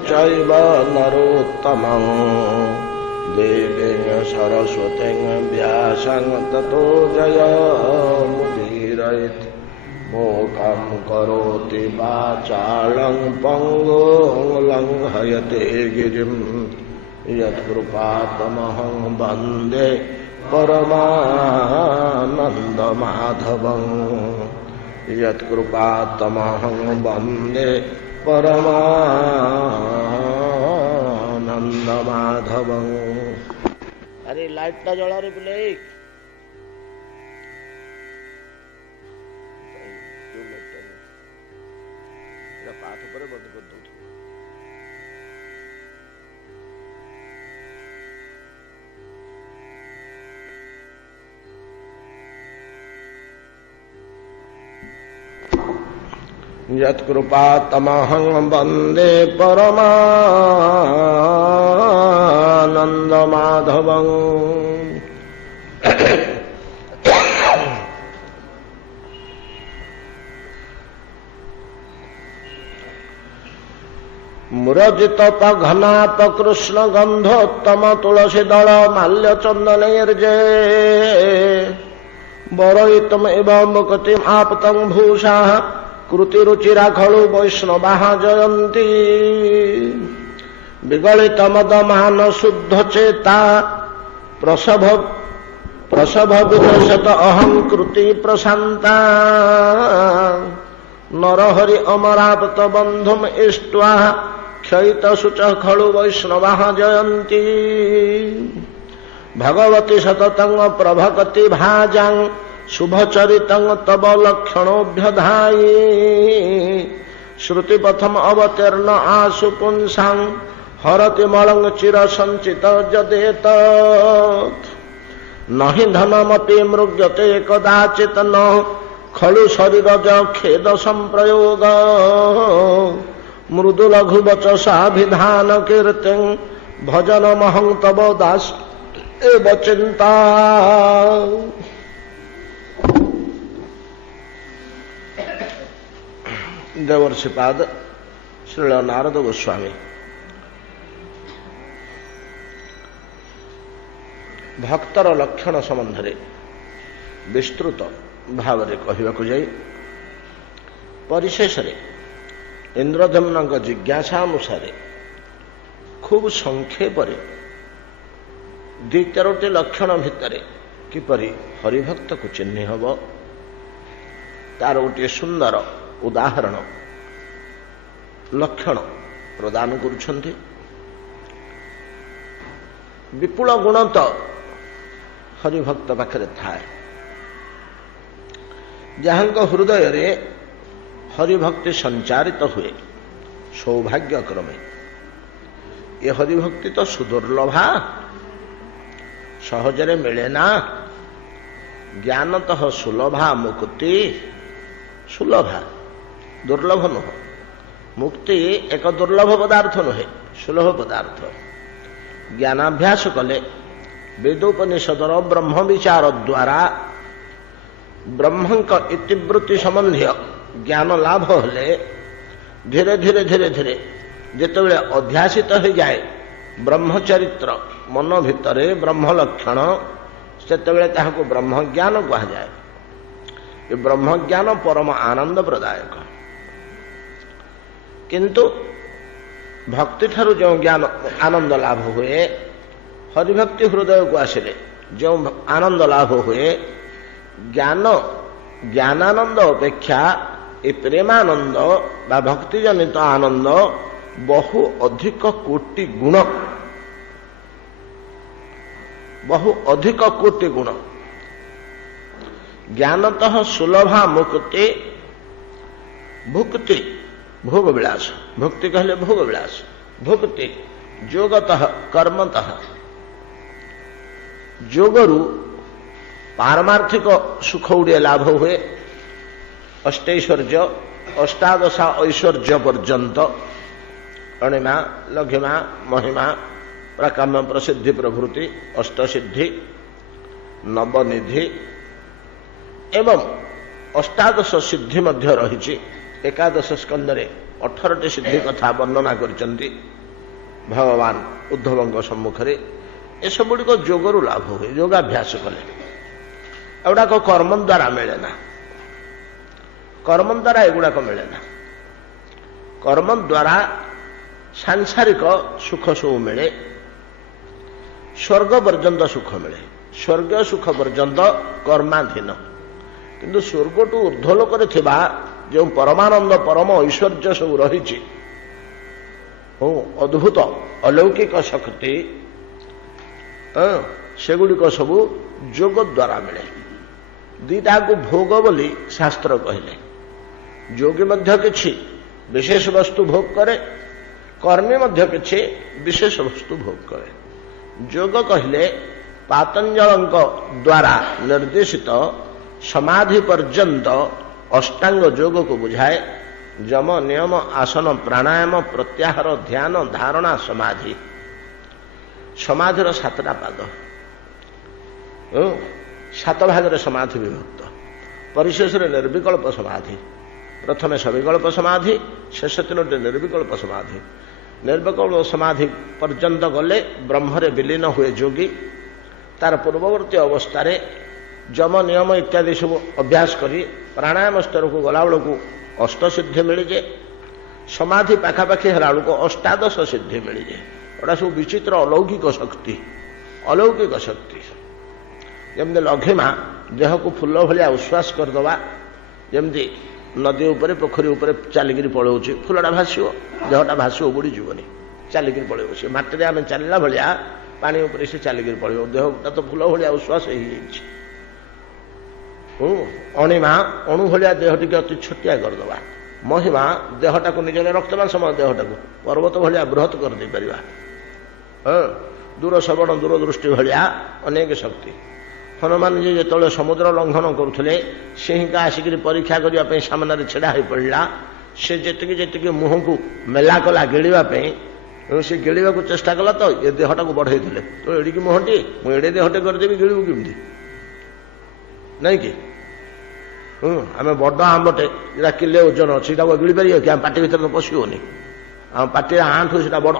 चैव नरोत्तमं देवीं सरस्वतीं व्यासं ततो जयमुदीरयेत् मूकं करोति वाचालं पङ्गुं लङ्घयते गिरिं यत्कृपातमहं वन्दे परमानन्दमाधवं यत्कृपातमहं वन्दे परमानन्दमाधवं। अरे लाइट जला रे पिले पाठ पर बंद कर दो। यत्कृपातमहं वन्दे परमानन्दमाधवं। मुरजित घनाप कृष्ण गंधोत्तम तुलसी दल माल्य चंदनैर्जे वरयितुम एव मुक्तिम आपतं भूषा कृति रुचिरा खलु वैष्णवा जयंती। विगलित मदमान शुद्ध चेता प्रसभ विकसत अहं कृति प्रशांता। नरहरि अमरावत बंधुम इष्ट्वा क्षयित शुच खलु वैष्णवा जयंती। भगवती सततं प्रभकति भाजां शुभचरितं तव लक्षणोभ्यधायी। श्रुतिपथम अवतीर्ण आशु पुंसां हरति मलं चिर संचित जदेतत्। न हि धनमपि मृग्यते कदाचित् न खलु शरीरज खेद संप्रयोग। मृदु लघु वचसाभिधान कीर्तिं भजनमहं तव दास एव चिंता। देवर्षिपाद श्रील नारद गोस्वामी भक्तर लक्षण संबंध में विस्तृत भाव में कहवाक जाई परिशेष इंद्रदम्न जिज्ञासा अनुसार खूब संक्षेप दी चारोटी लक्षण भितर किपरि हरिभक्त को चिन्ह हब तार गोटे सुंदर उदाहरण लक्षण प्रदान करुछन्ति। विपुल गुण तो हरिभक्त पाखरे थाए जहां हृदय रे हरिभक्ति संचारित हुए सौभाग्य क्रमे। ये हरिभक्ति तो सुदुर्लभा सहजरे मिले ना। ज्ञानतः सुलभा मुक्ति सुलभा दुर्लभ नुह। मुक्ति एक दुर्लभ पदार्थ नुहे सुलभ पदार्थ। ज्ञानाभ्यास कले वेदोपनिषदर ब्रह्म विचार द्वारा ब्रह्म इतिवृत्ति संबंधी ज्ञान लाभ हेले धीरे धीरे धीरे धीरे जितेबाला अध्यासित हो जाए ब्रह्मचरित्र मन भितर ब्रह्म लक्षण सेतेबाला ताहाको ब्रह्म ज्ञान कहा जाए। ये ब्रह्म ज्ञान परम आनंद प्रदायक। किंतु भक्ति ठारू जो ज्ञान आनंद लाभ हुए हरिभक्ति हृदय को आसिले जो आनंद लाभ हुए ज्ञानानंद अपेक्षा ये प्रेमानंद बा भक्ति जनित आनंद बहु अधिक कोटि गुण बहु अधिक कोटि गुण। ज्ञानतः सुलभा मुक्ति भुक्ति भोग विलास भुक्ति कहले भोग विलास भुक्ति योगतः कर्मतः योगरु पारमार्थिक सुख उड़े लाभ हुए। अष्टैश्वर्य अष्टादशा ऐश्वर्य पर्यंत अणिमा लघिमा महिमा प्रकाम्य प्रसिद्धि प्रभृति अष्टसिद्धि नवनिधि एवं अष्टादश सिद्धि मध्य रही एकादश स्कंदरे 18ଟି ସିଦ୍ଧି କଥା ବର୍ଣ୍ଣନା କରିଛନ୍ତି ଭଗବାନ ଉଦ୍ଧବଙ୍କ ସମ୍ମୁଖରେ। ଏସବୁଗୁଡ଼ିକ ଯୋଗରୁ ଲାଭ ହୁଏ, ଯୋଗାଭ୍ୟାସ କଲେ। ଏଗୁଡ଼ାକ କର୍ମ ଦ୍ୱାରା ମିଳେ ନା, କର୍ମ ଦ୍ୱାରା ଏଗୁଡ଼ାକ ମିଳେ ନା। କର୍ମ ଦ୍ୱାରା ସାଂସାରିକ ସୁଖ ସବୁ ମିଳେ, ସ୍ୱର୍ଗ ପର୍ଯ୍ୟନ୍ତ ସୁଖ ମିଳେ। ସ୍ୱର୍ଗୀୟ ସୁଖ ପର୍ଯ୍ୟନ୍ତ କର୍ମାଧୀନ। କିନ୍ତୁ ସ୍ୱର୍ଗଠୁ ଊର୍ଦ୍ଧ୍ୱ ଲୋକରେ ଥିବା ଯେଉଁ ପରମାନନ୍ଦ ପରମ ଐଶ୍ୱର୍ଯ୍ୟ ସବୁ ରହିଛି, ଅଦ୍ଭୁତ ଅଲୌକିକ ଶକ୍ତି, ସେଗୁଡ଼ିକ ସବୁ ଯୋଗ ଦ୍ୱାରା ମିଳେ। ଦିଟାକୁ ଭୋଗ ବୋଲି ଶାସ୍ତ୍ର କହିଲେ। ଯୋଗୀ ମଧ୍ୟ କିଛି ବିଶେଷ ବସ୍ତୁ ଭୋଗ କରେ, କର୍ମୀ ମଧ୍ୟ କିଛି ବିଶେଷ ବସ୍ତୁ ଭୋଗ କରେ। ଯୋଗ କହିଲେ ପାତଞ୍ଜଳଙ୍କ ଦ୍ୱାରା ନିର୍ଦ୍ଦେଶିତ ସମାଧି ପର୍ଯ୍ୟନ୍ତ ଅଷ୍ଟାଙ୍ଗ ଯୋଗକୁ ବୁଝାଏ। ଯମ, ନିୟମ, ଆସନ, ପ୍ରାଣାୟାମ, ପ୍ରତ୍ୟାହାର, ଧ୍ୟାନ, ଧାରଣା, ସମାଧି। ସମାଧିର 7ଟା ପାଦ, 7 ଭାଗରେ ସମାଧି ବିଭକ୍ତ। ପରିଶେଷରେ ନିର୍ବିକଳ୍ପ ସମାଧି। ପ୍ରଥମେ ସବିକଳ୍ପ ସମାଧି, ଶେଷ 3ଟି ନିର୍ବିକଳ୍ପ ସମାଧି। ନିର୍ବିକଳ୍ପ ସମାଧି ପର୍ଯ୍ୟନ୍ତ ଗଲେ ବ୍ରହ୍ମରେ ବିଲୀନ ହୁଏ ଯୋଗୀ। ତାର ପୂର୍ବବର୍ତ୍ତୀ ଅବସ୍ଥାରେ ଯମ, ନିୟମ ଇତ୍ୟାଦି ସବୁ ଅଭ୍ୟାସ କରି ପ୍ରାଣାୟାମ ସ୍ତରକୁ ଗଲାବେଳକୁ ଅଷ୍ଟସିଦ୍ଧି ମିଳିଯାଏ। ସମାଧି ପାଖାପାଖି ହେଲା ବେଳକୁ ଅଷ୍ଟାଦଶ ସିଦ୍ଧି ମିଳିଯାଏ। ଏଗୁଡ଼ା ସବୁ ବିଚିତ୍ର ଅଲୌକିକ ଶକ୍ତି, ଅଲୌକିକ ଶକ୍ତି। ଯେମିତି ଲଘିମା ଦେହକୁ ଫୁଲ ଭଳିଆ ଉଶ୍ୱାସ କରିଦେବା, ଯେମିତି ନଦୀ ଉପରେ ପୋଖରୀ ଉପରେ ଚାଲିକିରି ପଳାଉଛି, ଫୁଲଟା ଭାସିବ, ଦେହଟା ଭାସିବ, ବୁଡ଼ିଯିବନି, ଚାଲିକିରି ପଳାଇବ। ସେ ମାଟିରେ ଆମେ ଚାଲିଲା ଭଳିଆ ପାଣି ଉପରେ ସେ ଚାଲିକିରି ପଳାଇବ, ଦେହଟା ତ ଫୁଲ ଭଳିଆ ଉଶ୍ୱାସ ହେଇଯାଇଛି। ଅଣିମା ଅଣୁ ଭଳିଆ ଦେହ ଟିକେ ଅତି ଛୋଟିଆ କରିଦେବା। ମହିମା ଦେହଟାକୁ ନିଜର ରକ୍ତମାଂସମ ଦେହଟାକୁ ପର୍ବତ ଭଳିଆ ବୃହତ୍ କରିଦେଇପାରିବା। ଦୂର ଶ୍ରବଣ, ଦୂରଦୃଷ୍ଟି ଭଳିଆ ଅନେକ ଶକ୍ତି। ହନୁମାନଜୀ ଯେତେବେଳେ ସମୁଦ୍ର ଲଙ୍ଘନ କରୁଥିଲେ, ସିଂହିକା ଆସିକରି ପରୀକ୍ଷା କରିବା ପାଇଁ ସାମନାରେ ଛିଡ଼ା ହୋଇପଡ଼ିଲା। ସେ ଯେତିକି ମୁହଁକୁ ମେଲା କଲା ଗିଳିବା ପାଇଁ, ସେ ଗିଳିବାକୁ ଚେଷ୍ଟା କଲା ତ ଏ ଦେହଟାକୁ ବଢ଼େଇଥିଲେ। ତ ଏଡ଼ିକି ମୁହଁଟି, ମୁଁ ଏଡ଼େ ଦେହଟେ କରିଦେବି, ଗିଳିବୁ କେମିତି? ନାଇଁ କି? ଆମେ ବଡ଼ ଆମ୍ବଟେ ଯେଉଁଟା କିଲେ ଓଜନ ଅଛି, ସେଇଟାକୁ ଗିଳି ପାରିବ କି? ଆମ ପାଟି ଭିତରେ ତ ପଶିବନି। ଆମ ପାଟିର ଆଣ୍ଠୁ ସେଇଟା ବଡ଼।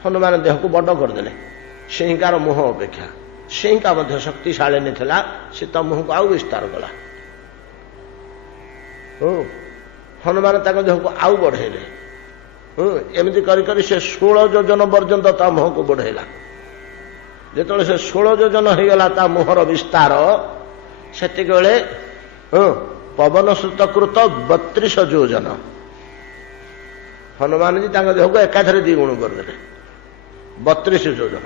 ହନୁମାନ ଦେହକୁ ବଡ଼ କରିଦେଲେ ସିଂହିକାର ମୁହଁ ଅପେକ୍ଷା। ସିଂହିକା ମଧ୍ୟ ଶକ୍ତିଶାଳିନୀ ଥିଲା, ସେ ତା ମୁହଁକୁ ଆଉ ବିସ୍ତାର କଲା। ହନୁମାନ ତାଙ୍କ ଦେହକୁ ଆଉ ବଢ଼େଇଲେ। ଏମିତି କରି କରି ସେ 16 ଯୋଜନ ପର୍ଯ୍ୟନ୍ତ ତା ମୁହଁକୁ ବଢ଼େଇଲା। ଯେତେବେଳେ ସେ 16 ଯୋଜନ ହେଇଗଲା ତା ମୁହଁର ବିସ୍ତାର, ସେତିକିବେଳେ ପବନ ସୂତକୃତ 32 ଯୋଜନ। ହନୁମାନଜୀ ତାଙ୍କ ଦେହକୁ ଏକାଥରେ 2 ଗୁଣ କରିଦେଲେ, 32 ଯୋଜନ।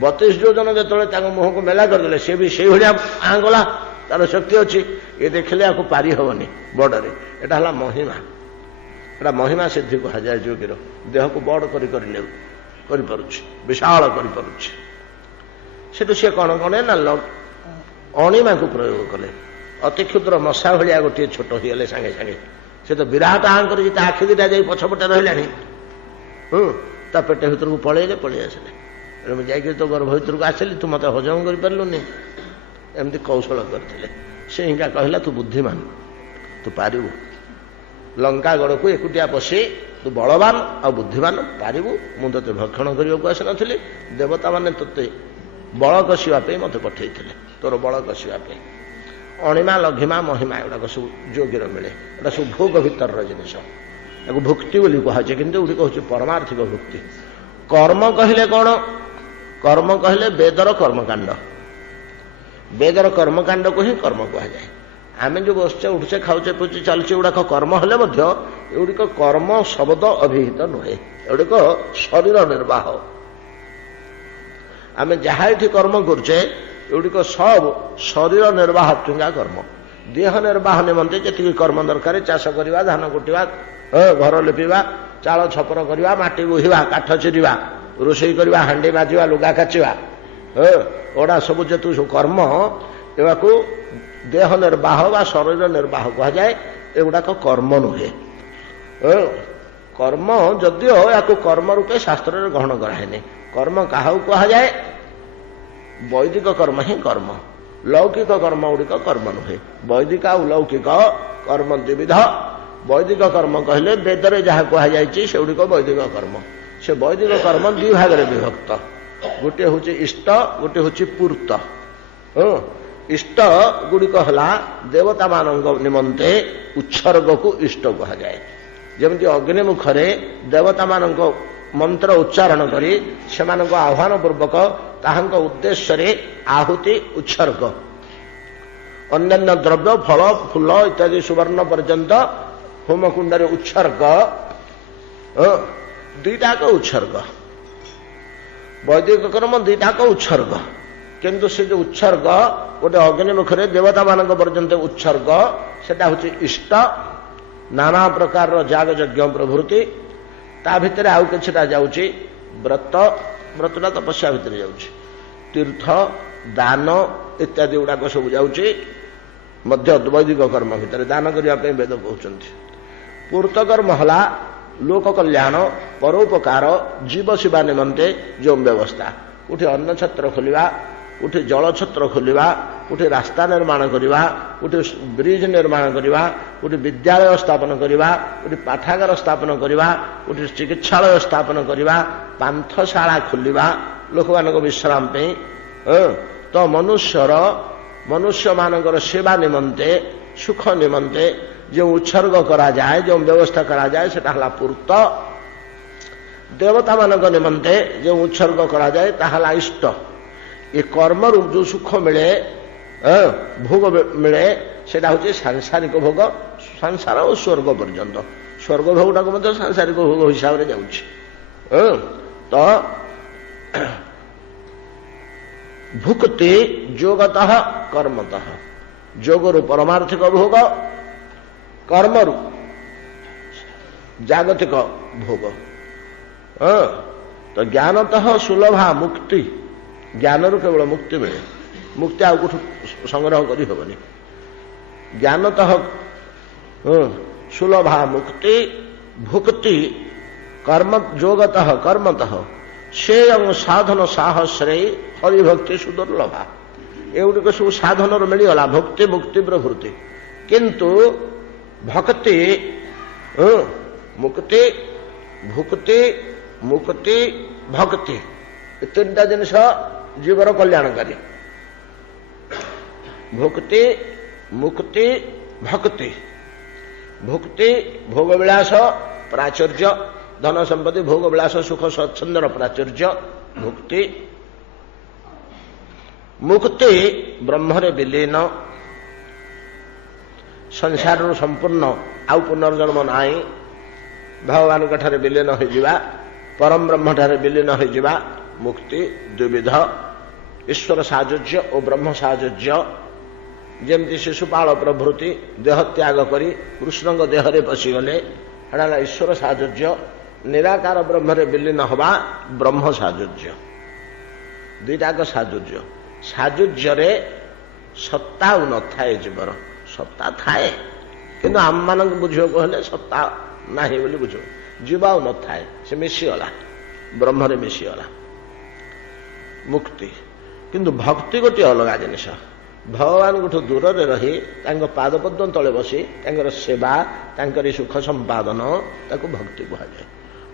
32 ଯୋଜନ ଯେତେବେଳେ ତାଙ୍କ ମୁହଁକୁ ମେଲା କରିଦେଲେ, ସେ ବି ସେଇଭଳିଆ ଆଙ୍ଗଲା, ତାର ଶକ୍ତି ଅଛି। ଏ ଦେଖିଲେ ଆକୁ ପାରି ହେବନି ବଡ଼ରେ। ଏଟା ହେଲା ମହିମା। ଏଟା ମହିମା ସିଦ୍ଧି କୁହାଯାଏ। ଯୋଗୀର ଦେହକୁ ବଡ଼ କରିପାରୁଛି, ବିଶାଳ କରିପାରୁଛି। ସେଠୁ ସିଏ କ'ଣ କଲେ ନା ଅଣିମାକୁ ପ୍ରୟୋଗ କଲେ। ଅତି କ୍ଷୁଦ୍ର ମଶା ଭଳିଆ ଗୋଟିଏ ଛୋଟ ହେଇଗଲେ ସାଙ୍ଗେ ସାଙ୍ଗେ। ସେ ତ ବିରାଟ ଆଁ କରିକି ତା ଆଖି ଦିଟା ଯାଇ ପଛପଟେ ରହିଲାଣି। ତା ପେଟ ଭିତରକୁ ପଳେଇ ଆସିଲେ। ମୁଁ ଯାଇକି ତୋ ଗର୍ଭ ଭିତରକୁ ଆସିଲି, ତୁ ମୋତେ ହଜମ କରିପାରିଲୁନି। ଏମିତି କୌଶଳ କରିଥିଲେ। ସେ ହିଙ୍କା କହିଲା, ତୁ ବୁଦ୍ଧିମାନ, ତୁ ପାରିବୁ। ଲଙ୍କା ଗଡ଼କୁ ଏକୁଟିଆ ପଶି ତୁ ବଳବାନ ଆଉ ବୁଦ୍ଧିମାନ, ପାରିବୁ। ମୁଁ ତୋତେ ଭକ୍ଷଣ କରିବାକୁ ଆସିନଥିଲି, ଦେବତାମାନେ ତୋତେ ବଳ କଷିବା ପାଇଁ ମୋତେ ପଠେଇଥିଲେ, ତୋର ବଳ କଷିବା ପାଇଁ। ଅଣିମା, ଲଘିମା, ମହିମା ଏଗୁଡ଼ାକ ସବୁ ଯୋଗୀର ମିଳେ। ଏଗୁଡ଼ା ସବୁ ଭୋଗ ଭିତରର ଜିନିଷ। ତାକୁ ଭୁକ୍ତି ବୋଲି କୁହାଯାଏ, କିନ୍ତୁ ଏଗୁଡ଼ିକ ହେଉଛି ପରମାର୍ଥିକ ଭୁକ୍ତି। କର୍ମ କହିଲେ କ'ଣ? କର୍ମ କହିଲେ ବେଦର କର୍ମକାଣ୍ଡ। ବେଦର କର୍ମକାଣ୍ଡକୁ ହିଁ କର୍ମ କୁହାଯାଏ। ଆମେ ଯେଉଁ ବସୁଛେ, ଉଠୁଛେ, ଖାଉଛେ, ପିଉଛେ, ଚାଲୁଛେ, ଏଗୁଡ଼ାକ କର୍ମ ହେଲେ ମଧ୍ୟ ଏଗୁଡ଼ିକ କର୍ମ ଶବ୍ଦ ଅଭିହିତ ନୁହେଁ। ଏଗୁଡ଼ିକ ଶରୀର ନିର୍ବାହ। ଆମେ ଯାହା ଏଠି କର୍ମ କରୁଛେ, ଏଗୁଡ଼ିକ ସବୁ ଶରୀର ନିର୍ବାହ ଟୁଙ୍ଗା କର୍ମ। ଦେହ ନିର୍ବାହ ନିମନ୍ତେ ଯେତିକି କର୍ମ ଦରକାର, ଚାଷ କରିବା, ଧାନ କୁଟିବା, ଘର ଲିପିବା, ଚାଳ ଛପର କରିବା, ମାଟି ବୋହିବା, କାଠ ଚିରିବା, ରୋଷେଇ କରିବା, ହାଣ୍ଡି ମାଜିବା, ଲୁଗା କାଚିବା, ଏଗୁଡ଼ା ସବୁ ଯେତିକି ସବୁ କର୍ମ, ଏହାକୁ ଦେହ ନିର୍ବାହ ବା ଶରୀର ନିର୍ବାହ କୁହାଯାଏ। ଏଗୁଡ଼ାକ କର୍ମ ନୁହେଁ। କର୍ମ ଯଦିଓ ୟାକୁ କର୍ମ ରୂପେ ଶାସ୍ତ୍ରରେ ଗ୍ରହଣ କରାହେଇନି। କର୍ମ କାହାକୁ କୁହାଯାଏ? ବୈଦିକ କର୍ମ ହିଁ କର୍ମ। ଲୌକିକ କର୍ମ ଗୁଡ଼ିକ କର୍ମ ନୁହେଁ। ବୈଦିକ ଆଉ ଲୌକିକ କର୍ମ ଦ୍ୱିବିଧ। वैदिक कर्म कहले वेदरे जहाँ कहुई से गुड़िक वैदिक कर्म से वैदिक कर्म दि भाग विभक्त गोटे हूँ इष्ट गोटे हूँ पूर्त इष्ट गुड़िक है देवता मान निमंते उत्सर्ग को इष्ट कहुए जमी अग्निमुखरे देवता मान मंत्र उच्चारण करी से आह्वान पूर्वक ताहांक उद्देश्य आहुति उत्सर्ग अन्य द्रव्य फल फूल इत्यादि सुवर्ण पर्यंत होमकुंड उत्सर्ग दुईटाक उत्सर्ग वैदिक कर्म दुईटाक उत्सर्ग किंतु से जो उत्सर्ग गोटे अग्निमुखरे देवता मान पर्यंत उत्सर्ग सेटा हूँ इष्ट नाना प्रकार जाग यज्ञ प्रभृति ता भितर आउ किछटा जाउची व्रत व्रतटा तपस्या भितर जाउची तीर्थ दान इत्यादि गुड़ाक सब जाउची मध्य वैदिक कर्म भितर दान करने वेद कहते पूर्त कर्म है लोक कल्याण परोपकार जीव सेवा निमंते जो व्यवस्था उठी अन्न छत्र खोलिया उठी जल छत्र खोलिया उठी रास्ता निर्माण करवा उठी ब्रिज निर्माण करवा उठी विद्यालय स्थापन करवा उठी पाठागार स्थापन करवा उठी चिकित्सालय स्थापन करवा पांथशाला खोलिया लोक मान विश्राम पे तो मनुष्य मानकर सेवा निमंते सुख निमंते जो उत्सर्ग करा जाए जो व्यवस्था करा जाए सेटा हला पूर्त देवता मानक निमंते जो उत्सर्ग करा जाए ताहला इष्ट ये कर्म जो सुख मिले भोग मिले सेटा हूँ सांसारिक भोग संसार और स्वर्ग पर्यंत स्वर्ग भोगटा को मतलब सांसारिक भोग हिसाब से जाऊँगी तो भुक्ति जोगतः कर्मतः जोगरु परमार्थिक भोग कर्मरु जागतिक भोग तो ज्ञानतः सुलभा मुक्ति ज्ञान रु केवल मुक्ति मिले मुक्ति आउ कौट संग्रह करी हेनी ज्ञानतः सुलभा मुक्ति भुक्ति कर्म जोगतः कर्मतः श्रेय साधन साहस्रे हरिभक्ति सुदुर्लभा एगुड़िक सब साधन मिलगला भक्ति मुक्ति प्रभृति किंतु भक्ति मुक्ति भुक्ति मुक्ति भक्ति तीन टा जिनस जीवर कल्याणकारी भुक्ति मुक्ति भक्ति भुक्ति भोगविलास प्राचुर्य धन संपत्ति भोगविलास सुख स्वच्छंदर प्राचुर्य भुक्ति मुक्ति ब्रह्मरे विलीन संसार संपूर्ण आउ पुनर्जन्म नाई भगवान ठारे विलीन हो परम ब्रह्म ठारे विलीन हो मुक्ति द्विविध ईश्वर साजुज्य और ब्रह्म साजुज्य जमती शिशुपाल प्रभृति देह त्याग करी कृष्ण देहरे पशिगले हड़ा ईश्वर साजुज्य निराकार ब्रह्मरे विलीन हवा ब्रह्म साजुज्य दुईटाक साजुज्य साजुज्य सत्ता न थाए जीवर सत्ता थाए किंतु आम मान बुझे सत्ता ना बुझ जीव आ न थाए से मिशीगला ब्रह्मरे मिशीगला मुक्ति किंतु भक्ति गोटे अलग जिनिस भगवान गोठ दूर रही पादपद्म तले बसी सेवा सुख संपादन ताको भक्ति कहुए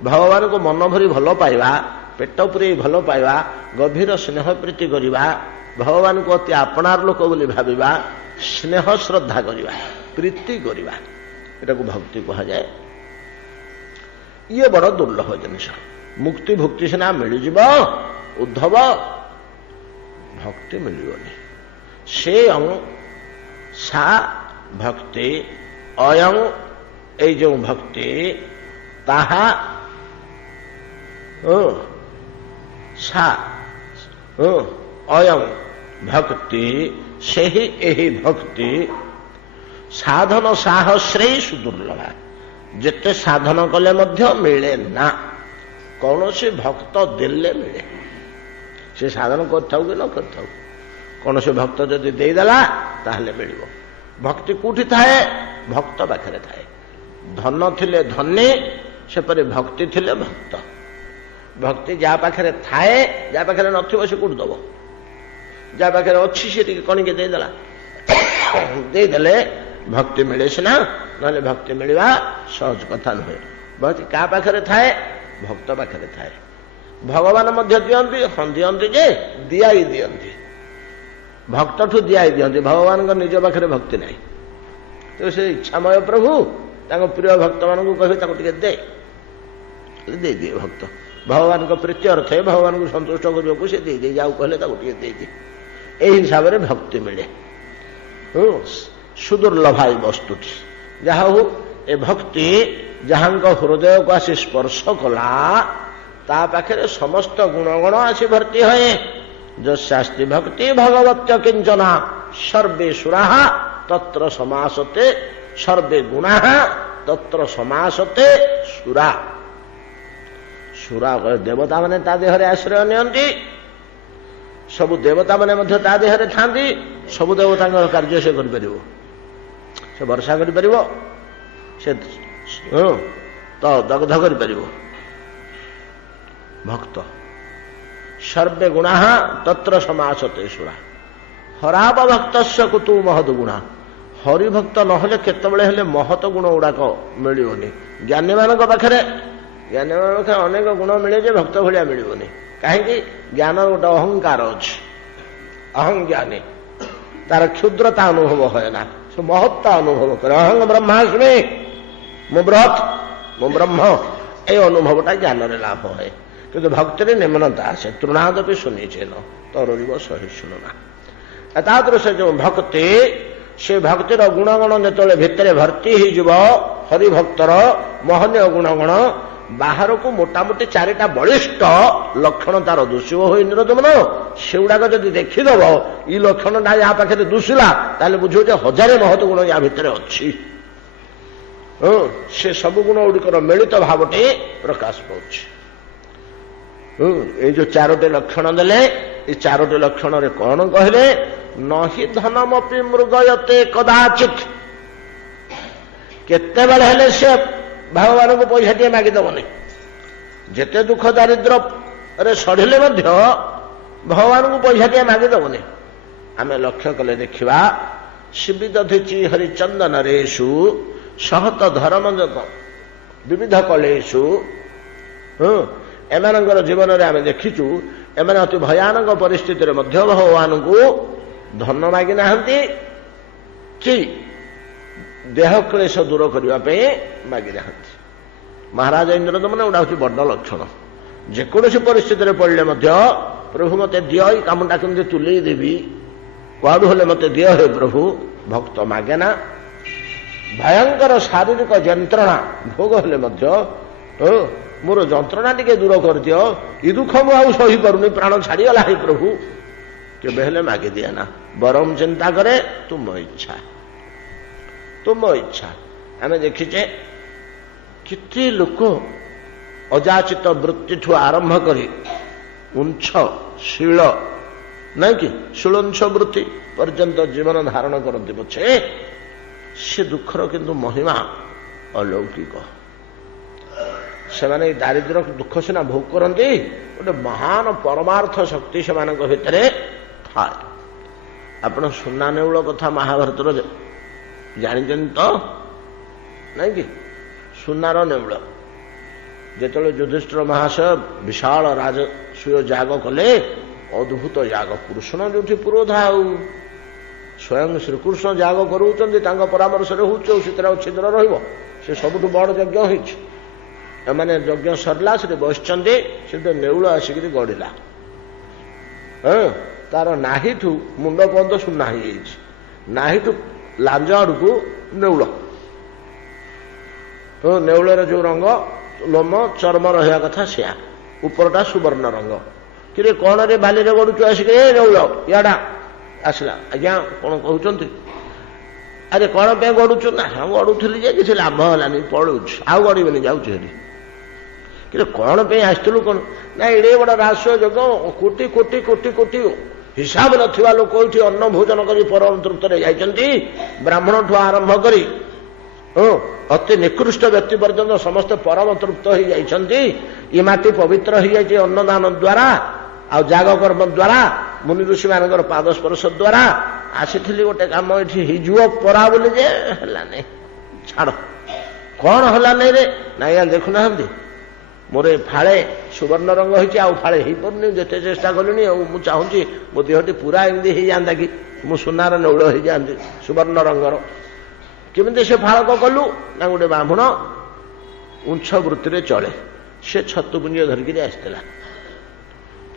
भगवान को मन भरी भल पाइबा पेट पूरे भल पाइबा गभीर स्नेह प्रीति करिबा भगवान को अति आपणार लोक बोली भाविबा स्नेह श्रद्धा करिबा प्रीति करिबा एटा को भक्ति कहुए ये बड़ दुर्लभ जिनिस मुक्ति भुक्ति सिना मिल जिवो उद्धव भक्ति मिलनी से सा भक्ति अयं ए जो भक्ति ताहा सा अयं भक्ति से ही यही भक्ति साधन साहस्रे सुदुर्लभा जिते साधन कले मध्य मिले ना कौन से भक्त देले मिले से साधन कर न कर कौन से भक्त जदि देदेला ताहले मिलिबो भक्ति कोठी थाए भक्त पाखरे थाए धन थिले धनी सेपरि भक्ति थिले भक्त भक्ति जा पाखरे थाए जा पाखरे नथिबो से कोठी दबो जा पाखरे अच्छी से कणिके देदेला देदेले भक्ति मिले सिना ନହେଲେ ଭକ୍ତି ମିଳିବା ସହଜ କଥା ନୁହେଁ। ଭକ୍ତି କାହା ପାଖରେ ଥାଏ? ଭକ୍ତ ପାଖରେ ଥାଏ। ଭଗବାନ ମଧ୍ୟ ଦିଅନ୍ତି, ହଁ ଦିଅନ୍ତି ଯେ ଦିଆଇ ଦିଅନ୍ତି, ଭକ୍ତଠୁ ଦିଆଇ ଦିଅନ୍ତି। ଭଗବାନଙ୍କ ନିଜ ପାଖରେ ଭକ୍ତି ନାହିଁ। ତ ସେ ଇଚ୍ଛାମୟ ପ୍ରଭୁ ତାଙ୍କ ପ୍ରିୟ ଭକ୍ତମାନଙ୍କୁ କହିବେ ତାକୁ ଟିକେ ଦେ, ଦେଇଦିଏ ଭକ୍ତ। ଭଗବାନଙ୍କ ପ୍ରୀତି ଅର୍ଥେ ଭଗବାନଙ୍କୁ ସନ୍ତୁଷ୍ଟ କରିବାକୁ ସେ ଦେଇଦିଏ, ଯାଉ କହିଲେ ତାକୁ ଟିକେ ଦେଇଦିଏ। ଏହି ହିସାବରେ ଭକ୍ତି ମିଳେ। ସୁଦୁର୍ଲଭା ଏ ବସ୍ତୁଟି। ଯାହା ହଉ ଏ ଭକ୍ତି ଯାହାଙ୍କ ହୃଦୟକୁ ଆସି ସ୍ପର୍ଶ କଲା ତା ପାଖରେ ସମସ୍ତ ଗୁଣଗଣ ଆସି ଭର୍ତ୍ତି ହୁଏ। ଯଶାସ୍ତି ଭକ୍ତି ଭଗବତ୍ୟ କିଞ୍ଚନା ସର୍ବେ ସୁରାଃ ତତ୍ର ସମାସତେ ସର୍ବେ ଗୁଣାଃ ତତ୍ର ସମାସତେ ସୁରା। ସୁରା ଦେବତାମାନେ ତା ଦେହରେ ଆଶ୍ରୟ ନିଅନ୍ତି। ସବୁ ଦେବତାମାନେ ମଧ୍ୟ ତା ଦେହରେ ଥାନ୍ତି। ସବୁ ଦେବତାଙ୍କର କାର୍ଯ୍ୟ ସେ କରିପାରିବ। ସେ ବର୍ଷା କରିପାରିବ, ସେ ତ ଦଗ୍ଧ କରିପାରିବ। ଭକ୍ତ ସର୍ବେ ଗୁଣାଃ ତତ୍ର ସମାସତେ ସୁରା। ହରାବ ଭକ୍ତସ୍ୟ କୁତୁ ମହଦ୍ ଗୁଣା। ହରିଭକ୍ତ ନହେଲେ କେତେବେଳେ ହେଲେ ମହତ ଗୁଣ ଗୁଡାକ ମିଳିବନି। ଜ୍ଞାନୀମାନଙ୍କ ପାଖରେ ଅନେକ ଗୁଣ ମିଳେ ଯେ ଭକ୍ତ ଭଳିଆ ମିଳିବନି। କାହିଁକି? ଜ୍ଞାନର ଗୋଟେ ଅହଙ୍କାର ଅଛି। ଅହଂଜ୍ଞାନୀ, ତାର କ୍ଷୁଦ୍ରତା ଅନୁଭବ ହୁଏ ନା, ସେ ମହତ୍ତା ଅନୁଭବ କରେ। ଅହଂ ବ୍ରହ୍ମାସ୍ମି, ମୁଁ ବୃହତ୍, ମୁଁ ବ୍ରହ୍ମ, এই ଅନୁଭବଟା ଜ୍ଞାନରେ ଲାଭ ହୁଏ। କିନ୍ତୁ ଭକ୍ତିରେ ନିମ୍ନତା ଆସେ। ତୃଣାଦପି ସୁନିଚେନ ତରୁରିବ ସହିଷ୍ଣୁନା। ତାପରେ ସେ ଯେଉଁ ଭକ୍ତି, ସେ ଭକ୍ତିର ଗୁଣଗଣ ଯେତେବେଳେ ଭିତରେ ଭର୍ତ୍ତି ହେଇଯିବ, ହରିଭକ୍ତର ମହନୀୟ ଗୁଣଗଣ ବାହାରକୁ ମୋଟାମୋଟି 4ଟା ବଳିଷ୍ଠ ଲକ୍ଷଣ ତାର ଦୂଷିବ ହୋଇ ନିରୋଧମନ। ସେଗୁଡାକ ଯଦି ଦେଖିଦବ ଏଇ ଲକ୍ଷଣଟା ୟା ପାଖରେ ଦୂଷିଲା, ତାହେଲେ ବୁଝିବ ଯେ 1000 ମହତ ଗୁଣ ୟା ଭିତରେ ଅଛି। ସେ ସବୁ ଗୁଣ ଗୁଡ଼ିକର ମିଳିତ ଭାବଟି ପ୍ରକାଶ ପାଉଛି। ଏଇ ଯୋଉ 4ଟି ଲକ୍ଷଣ ଦେଲେ, ଏଇ 4ଟି ଲକ୍ଷଣରେ କଣ କହିଲେ? ନହି ଧନମପି ମୃଗୟତେ କଦାଚିତ୍। କେତେବେଳେ ହେଲେ ସେ ଭଗବାନଙ୍କୁ ପଇସାଟିଏ ମାଗିଦବନି। ଯେତେ ଦୁଃଖ ଦାରିଦ୍ର୍ୟରେ ସଢିଲେ ମଧ୍ୟ ଭଗବାନଙ୍କୁ ପଇସାଟିଏ ମାଗିଦବନି। ଆମେ ଲକ୍ଷ୍ୟ କଲେ ଦେଖିବା, ଶିବିଦଧିଚି ହରିଚନ୍ଦନରେଷୁ ସହତ ଧର୍ମ ବିବିଧ କଳେଷୁ। ଏମାନଙ୍କର ଜୀବନରେ ଆମେ ଦେଖିଛୁ, ଏମାନେ ଅତି ଭୟାନକ ପରିସ୍ଥିତିରେ ମଧ୍ୟ ଭଗବାନଙ୍କୁ ଧନ ମାଗି ନାହାନ୍ତି କି ଦେହ କ୍ଲେଶ ଦୂର କରିବା ପାଇଁ ମାଗି ନାହାନ୍ତି। ମହାରାଜ ଇନ୍ଦ୍ରଦମନ ଏଗୁଡ଼ା ହେଉଛି ବଡ଼ ଲକ୍ଷଣ। ଯେକୌଣସି ପରିସ୍ଥିତିରେ ପଡ଼ିଲେ ମଧ୍ୟ ପ୍ରଭୁ ମୋତେ ଦିଅ, ଏଇ କାମଟା କେମିତି ତୁଲେଇ ଦେବି, କୁଆଡ଼ୁ ହେଲେ ମୋତେ ଦିଅ ହେ ପ୍ରଭୁ। ଭକ୍ତ ମାଗେ ନା। ଭୟଙ୍କର ଶାରୀରିକ ଯନ୍ତ୍ରଣା ଭୋଗ ହେଲେ ମଧ୍ୟ ମୋର ଯନ୍ତ୍ରଣା ଟିକେ ଦୂର କରିଦିଅ, ଇ ଦୁଃଖ ମୁଁ ଆଉ ସହିପାରୁନି, ପ୍ରାଣ ଛାଡ଼ିଗଲା ହେ ପ୍ରଭୁ, କେବେ ହେଲେ ମାଗିଦିଏ ନା। ବରଂ ଚିନ୍ତା କରେ ତୁମ ଇଚ୍ଛା, ତୁମ ଇଚ୍ଛା। ଆମେ ଦେଖିଛେ କେତେ ଲୋକ ଅଯାଚିତ ବୃତ୍ତିଠୁ ଆରମ୍ଭ କରି ଉଞ୍ଛ ଶୀଳ, ନାଇଁ କି ଶୀଳଂଶ ବୃତ୍ତି ପର୍ଯ୍ୟନ୍ତ ଜୀବନ ଧାରଣ କରନ୍ତି ପଛେ ସେ ଦୁଃଖର କିନ୍ତୁ ମହିମା ଅଲୌକିକ। ସେମାନେ ଏଇ ଦାରିଦ୍ର୍ୟ ଦୁଃଖ ସିନା ଭୋଗ କରନ୍ତି, ଗୋଟେ ମହାନ ପରମାର୍ଥ ଶକ୍ତି ସେମାନଙ୍କ ଭିତରେ ଥାଏ। ଆପଣ ସୁନା ନେଉଳ କଥା ମହାଭାରତର ଜାଣିଛନ୍ତି ତ, ନାଇଁ କି? ସୁନାର ନେଉଳ ଯେତେବେଳେ ଯୁଧିଷ୍ଠିର ମହାଶୟ ବିଶାଳ ରାଜସୂୟ ଯାଗ କଲେ, ଅଦ୍ଭୁତ ଯାଗ। କୃଷ୍ଣ ଯୋଉଠି ପୁରୋଧା, ଆଉ ସ୍ୱୟଂ ଶ୍ରୀକୃଷ୍ଣ ଯାଗ କରୁଛନ୍ତି, ତାଙ୍କ ପରାମର୍ଶରେ ହଉଛି, ଆଉ ସେଥିରେ ଆଉ ଛିଦ୍ର ରହିବ? ସେ ସବୁଠୁ ବଡ଼ ଯଜ୍ଞ ହେଇଛି। ଏମାନେ ଯଜ୍ଞ ସରିଲା, ସେଠି ବସିଛନ୍ତି, ସେଠି ନେଉଳ ଆସିକିରି ଗଡ଼ିଲା। ତାର ନାହିଠୁ ମୁଣ୍ଡ ପର୍ଯ୍ୟନ୍ତ ସୁନା ହେଇଯାଇଛି, ନାହିଠୁ ଲାଞ୍ଜ ଆଡ଼କୁ ନେଉଳ। ନେଉଳର ଯୋଉ ରଙ୍ଗ, ଲୋମ ଚର୍ମ ରହିବା କଥା ସେୟା, ଉପରଟା ସୁବର୍ଣ୍ଣ ରଙ୍ଗ। କିରେ କଣ ରେ ବାଲିରେ ଗଡୁଛୁ ଆସିକି? ଏ ନେଉଳ ଇଆଡା ଆସିଲା। ଆଜ୍ଞା କଣ କହୁଛନ୍ତି? ଆରେ କଣ ପାଇଁ ଗଡୁଛୁ? ନା ଗଡୁଥିଲି ଯେ କିଛି ଲାଭ ହେଲାନି, ପଳଉଛି, ଆଉ ଗଡିବନି, ଯାଉଛି ସେଠି। କିନ୍ତୁ କଣ ପାଇଁ ଆସିଥିଲୁ? କଣ ନା ଏଡେ ବଡ ରାଜସ୍ୱ ଯୋଗ, କୋଟି କୋଟି କୋଟି କୋଟି ହିସାବ ନଥିବା ଲୋକ ଏଠି ଅନ୍ନ ଭୋଜନ କରି ପରମ ତୃପ୍ତରେ ଯାଇଛନ୍ତି। ବ୍ରାହ୍ମଣଠୁ ଆରମ୍ଭ କରି ଅତି ନିକୃଷ୍ଟ ବ୍ୟକ୍ତି ପର୍ଯ୍ୟନ୍ତ ସମସ୍ତେ ପରମ ତୃପ୍ତ ହେଇଯାଇଛନ୍ତି। ଏ ମାଟି ପବିତ୍ର ହେଇଯାଇଛି ଅନ୍ନଦାନ ଦ୍ୱାରା, ଆଉ ଯାଗ କର୍ମ ଦ୍ୱାରା, ମୁନି ଋଷି ମାନଙ୍କର ପାଦ ସ୍ପର୍ଶ ଦ୍ୱାରା। ଆସିଥିଲି ଗୋଟେ କାମ ଏଠି ହେଇଯିବ ପରା ବୋଲି ଯେ ହେଲାନି, ଛାଡ଼ କ'ଣ ହେଲା ନାଇଁ ରେ? ନାଇଁ ଆଜ୍ଞା ଦେଖୁନାହାନ୍ତି ମୋର ଏ ଫାଳେ ସୁବର୍ଣ୍ଣ ରଙ୍ଗ ହେଇଛି ଆଉ ଫାଳେ ହେଇପାରୁନି, ଯେତେ ଚେଷ୍ଟା କଲିଣି ଆଉ ମୁଁ ଚାହୁଁଛି ମୋ ଦେହଟି ପୁରା ଏମିତି ହେଇଯାଆନ୍ତା କି ମୁଁ ସୁନାର ନେଉଳ ହେଇଯାଆନ୍ତି ସୁବର୍ଣ୍ଣ ରଙ୍ଗର। କେମିତି ସେ ଫାଳକ କଲୁ? ନା ଗୋଟେ ବ୍ରାହ୍ମଣ ଉଞ୍ଚ ବୃତ୍ତିରେ ଚଳେ, ସେ ଛତୁ ପୁଞ୍ଜ ଧରିକିରି ଆସିଥିଲା,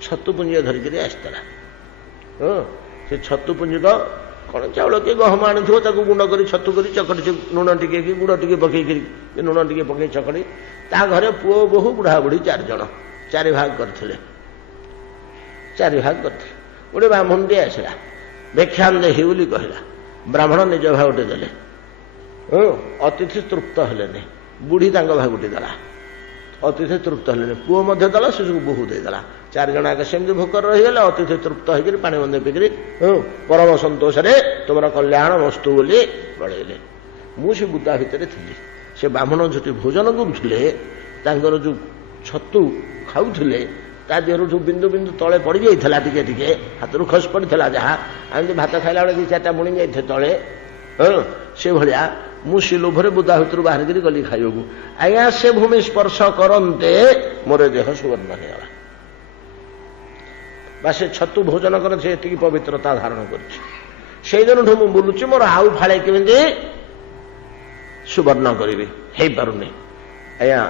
ଛତୁ ପୁଞ୍ଜ ଧରିକିରି ଆସିଥିଲା। ହଁ ସେ ଛତୁ ପୁଞ୍ଜ କ'ଣ ଚାଉଳ କି ଗହମ ଆଣିଥିବ ତାକୁ ଗୁଣ୍ଡ କରି ଛତୁ କରି ଚକଟି ଲୁଣ ଟିକେ କି ଗୁଡ଼ ଟିକେ ପକେଇକିରି ଲୁଣ ଟିକେ ପକେଇ ଚକଟି ତା ଘରେ ପୁଅ ବୋହୂ ବୁଢ଼ା ବୁଢ଼ୀ 4 ଜଣ 4 ଭାଗ କରିଥିଲେ, 4 ଭାଗ କରିଥିଲେ। ଗୋଟେ ବ୍ରାହ୍ମଣଟିଏ ଆସିଲା, ଭିକ୍ଷାନ୍ ଦେହି ବୋଲି କହିଲା। ବ୍ରାହ୍ମଣ ନିଜ ଭାଗଟେ ଦେଲେ, ଅତିଥି ତୃପ୍ତ ହେଲେନି। ବୁଢ଼ୀ ତାଙ୍କ ଭାଗଟି ଦେଲା, ଅତିଥି ତୃପ୍ତ ହେଲେନି। ପୁଅ ମଧ୍ୟ ଦେଲା, ଶିଶୁକୁ ବୋହୂ ଦେଇଦେଲା। 4 ଜଣ ଆଗ ସେମିତି ଭୋକରେ ରହିଗଲେ। ଅତିଥି ତୃପ୍ତ ହେଇକିରି ପାଣି ବନ୍ଦେଇ ପିକିରି ପରମ ସନ୍ତୋଷରେ ତୁମର କଲ୍ୟାଣ ବସ୍ତୁ ବୋଲି ପଳେଇଲେ। ମୁଁ ସେ ବୁଦା ଭିତରେ ଥିଲି। ସେ ବ୍ରାହ୍ମଣ ଯୋଉଠି ଭୋଜନ କରୁଥିଲେ ତାଙ୍କର ଯୋଉ ଛତୁ ଖାଉଥିଲେ ତା ଦେହରୁ ଯୋଉ ବିନ୍ଦୁ ବିନ୍ଦୁ ତଳେ ପଡ଼ିଯାଇଥିଲା, ଟିକେ ଟିକେ ହାତରୁ ଖସି ପଡ଼ିଥିଲା, ଯାହା ଏମିତି ଭାତ ଖାଇଲା ବେଳେ 2-4ଟା ବୁଣି ଯାଇଥିଲେ ତଳେ, ସେଭଳିଆ ମୁଁ ସେ ଲୋଭରେ ବୁଦା ଭିତରୁ ବାହାରିକିରି ଗଲି ଖାଇବାକୁ। ଆଜ୍ଞା ସେ ଭୂମି ସ୍ପର୍ଶ କରନ୍ତେ ମୋର ଦେହ ସୁବର୍ଣ୍ଣ ହେଇଗଲା। ବା ସେ ଛତୁ ଭୋଜନ କରେ ସେ ଏତିକି ପବିତ୍ରତା ଧାରଣ କରିଛି। ସେଇଦିନଠୁ ମୁଁ ବୁଲୁଛି, ମୋର ଆଉ ଫାଳେ କେମିତି ସୁବର୍ଣ୍ଣ କରିବି, ହେଇପାରୁନି। ଆଜ୍ଞା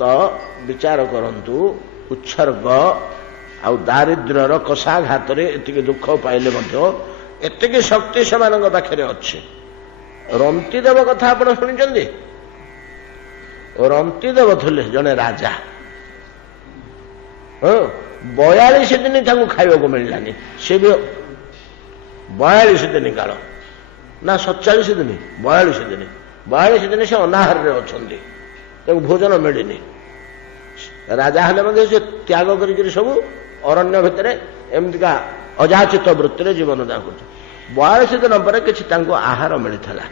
ତ ବିଚାର କରନ୍ତୁ, ଉତ୍ସର୍ଗ ଆଉ ଦାରିଦ୍ର୍ୟର କଷାଘାତରେ ଏତିକି ଦୁଃଖ ପାଇଲେ ମଧ୍ୟ ଏତିକି ଶକ୍ତି ସେମାନଙ୍କ ପାଖରେ ଅଛି। ରନ୍ତିଦେବ କଥା ଆପଣ ଶୁଣିଛନ୍ତି? ରନ୍ତିଦେବ ଥିଲେ ଜଣେ ରାଜା। 42 ଦିନ ତାଙ୍କୁ ଖାଇବାକୁ ମିଳିଲାନି। ସେ ବି 42 ଦିନ କାଳ ନା 47 ଦିନ, 42 ଦିନ, 42 ଦିନ ସେ ଅନାହାରରେ ଅଛନ୍ତି, ତାଙ୍କୁ ଭୋଜନ ମିଳିନି। ରାଜା ହେଲେ ମଧ୍ୟ ସେ ତ୍ୟାଗ କରିକିରି ସବୁ ଅରଣ୍ୟ ଭିତରେ ଏମିତିକା ଅଯାଚିତ ବୃତ୍ତିରେ ଜୀବନ ଦାନ କରୁଛନ୍ତି। 42 ଦିନ ପରେ କିଛି ତାଙ୍କୁ ଆହାର ମିଳିଥିଲା।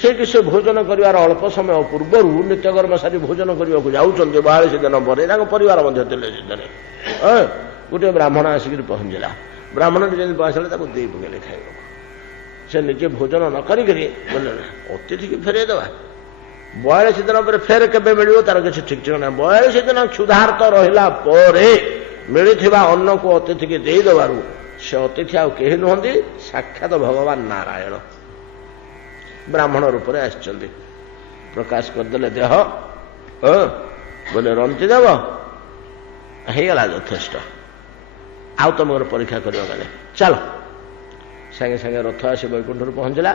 ଠିକ ସେ ଭୋଜନ କରିବାର ଅଳ୍ପ ସମୟ ପୂର୍ବରୁ ନିତ୍ୟକର୍ମ ସାରି ଭୋଜନ କରିବାକୁ ଯାଉଛନ୍ତି। 42 ଦିନ ପରେ ତାଙ୍କ ପରିବାର ମଧ୍ୟ ଥିଲେ ସେଦିନ। ଗୋଟିଏ ବ୍ରାହ୍ମଣ ଆସିକିରି ପହଞ୍ଚିଲା। ବ୍ରାହ୍ମଣଟି ଯେମିତି ପହଞ୍ଚିଲା ତାକୁ ଦେଇ ପକେଇଲେ ଖାଇବାକୁ। ସେ ନିଜେ ଭୋଜନ ନ କରିକିରି ବୋଲେ ଅତିଥିକି ଫେରେଇ ଦେବା। 42 ଦିନ ପରେ ଫେର କେବେ ମିଳିବ ତାର କିଛି ଠିକ ଠିକଣା। 42 ଦିନ କ୍ଷୁଧାର୍ତ ରହିଲା ପରେ ମିଳିଥିବା ଅନ୍ନକୁ ଅତିଥିକି ଦେଇଦେବାରୁ ସେ ଅତିଥି ଆଉ କେହି ନୁହନ୍ତି, ସାକ୍ଷାତ ଭଗବାନ ନାରାୟଣ ବ୍ରାହ୍ମଣ ରୂପରେ ଆସିଛନ୍ତି। ପ୍ରକାଶ କରିଦେଲେ ଦେହ, ବୋଲେ ରନ୍ତି ଦେବ ହେଇଗଲା ଯଥେଷ୍ଟ, ଆଉ ତମର ପରୀକ୍ଷା କରିବା ଗଲେ ଚାଲ। ସାଙ୍ଗେ ସାଙ୍ଗେ ରଥ ଆସି ବୈକୁଣ୍ଠରୁ ପହଞ୍ଚିଲା।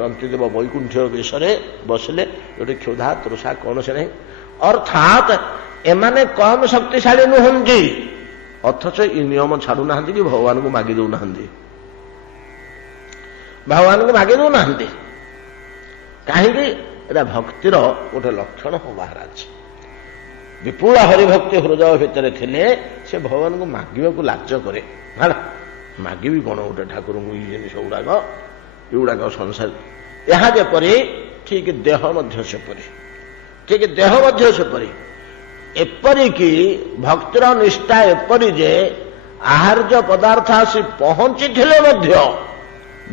ରନ୍ତିଦେବ ବୈକୁଣ୍ଠ ବେଶରେ ବସିଲେ। ଯୋଉଠି କ୍ଷୁଧା ତୃଷା କୌଣସି ନାହିଁ। ଅର୍ଥାତ୍ ଏମାନେ କମ୍ ଶକ୍ତିଶାଳୀ ନୁହନ୍ତି, ଅଥଚ ଏ ନିୟମ ଛାଡୁନାହାନ୍ତି କି ଭଗବାନଙ୍କୁ ମାଗି ଦେଉନାହାନ୍ତି। ଭଗବାନଙ୍କୁ ମାଗି ଦେଉନାହାନ୍ତି କାହିଁକି? ଏଟା ଭକ୍ତିର ଗୋଟେ ଲକ୍ଷଣ ମହାରାଜ। ବିପୁଳ ହରିଭକ୍ତି ହୃଦୟ ଭିତରେ ଥିଲେ ସେ ଭଗବାନଙ୍କୁ ମାଗିବାକୁ ଲାଜ କରେ। ହେଲା, ମାଗିବି କ'ଣ ଗୋଟେ ଠାକୁରଙ୍କୁ ଏଇ ଜିନିଷ ଗୁଡ଼ାକ, ଏଗୁଡ଼ାକ ସଂସାର। ଏହା ଯେପରି ଠିକ ଦେହ ମଧ୍ୟ ସେପରି, ଠିକ ଦେହ ମଧ୍ୟ ସେପରି। ଏପରିକି ଭକ୍ତିର ନିଷ୍ଠା ଏପରି ଯେ ଆହାର୍ଯ୍ୟ ପଦାର୍ଥ ଆସି ପହଞ୍ଚିଥିଲେ ମଧ୍ୟ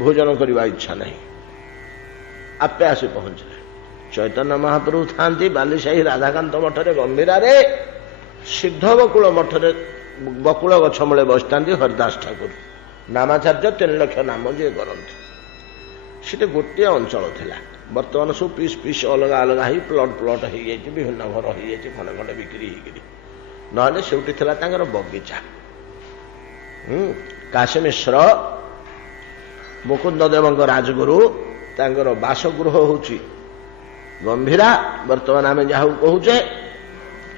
ଭୋଜନ କରିବା ଇଚ୍ଛା ନାହିଁ, ଆପେ ଆସି ପହଞ୍ଚିଲେ। ଚୈତନ୍ୟ ମହାପ୍ରଭୁ ଥାନ୍ତି ବାଲିସାହି ରାଧାକାନ୍ତ ମଠରେ ଗମ୍ଭୀରାରେ, ସିଦ୍ଧ ବକୁଳ ମଠରେ ବକୁଳ ଗଛ ମୂଳେ ବସିଥାନ୍ତି ହରିଦାସ ଠାକୁର। ନାମାଚାର୍ଯ୍ୟ 3 ଲକ୍ଷ ନାମ ଯିଏ କରନ୍ତି। ସେଠି ଗୋଟିଏ ଅଞ୍ଚଳ ଥିଲା। ବର୍ତ୍ତମାନ ସବୁ ପିସ୍ ପିସ୍ ଅଲଗା ଅଲଗା ହେଇ ପ୍ଲଟ ହେଇଯାଇଛି, ବିଭିନ୍ନ ଘର ହେଇଯାଇଛି, ଖଣ୍ଡେ ଖଣ୍ଡେ ବିକ୍ରି ହେଇକିରି। ନହେଲେ ସେଉଠି ଥିଲା ତାଙ୍କର ବଗିଚା। କାଶୀ ମିଶ୍ର ମୁକୁନ୍ଦ ଦେବଙ୍କ ରାଜଗୁରୁ, ତାଙ୍କର ବାସଗୃହ ହଉଛି ଗମ୍ଭୀରା। ବର୍ତ୍ତମାନ ଆମେ ଯାହାକୁ କହୁଛେ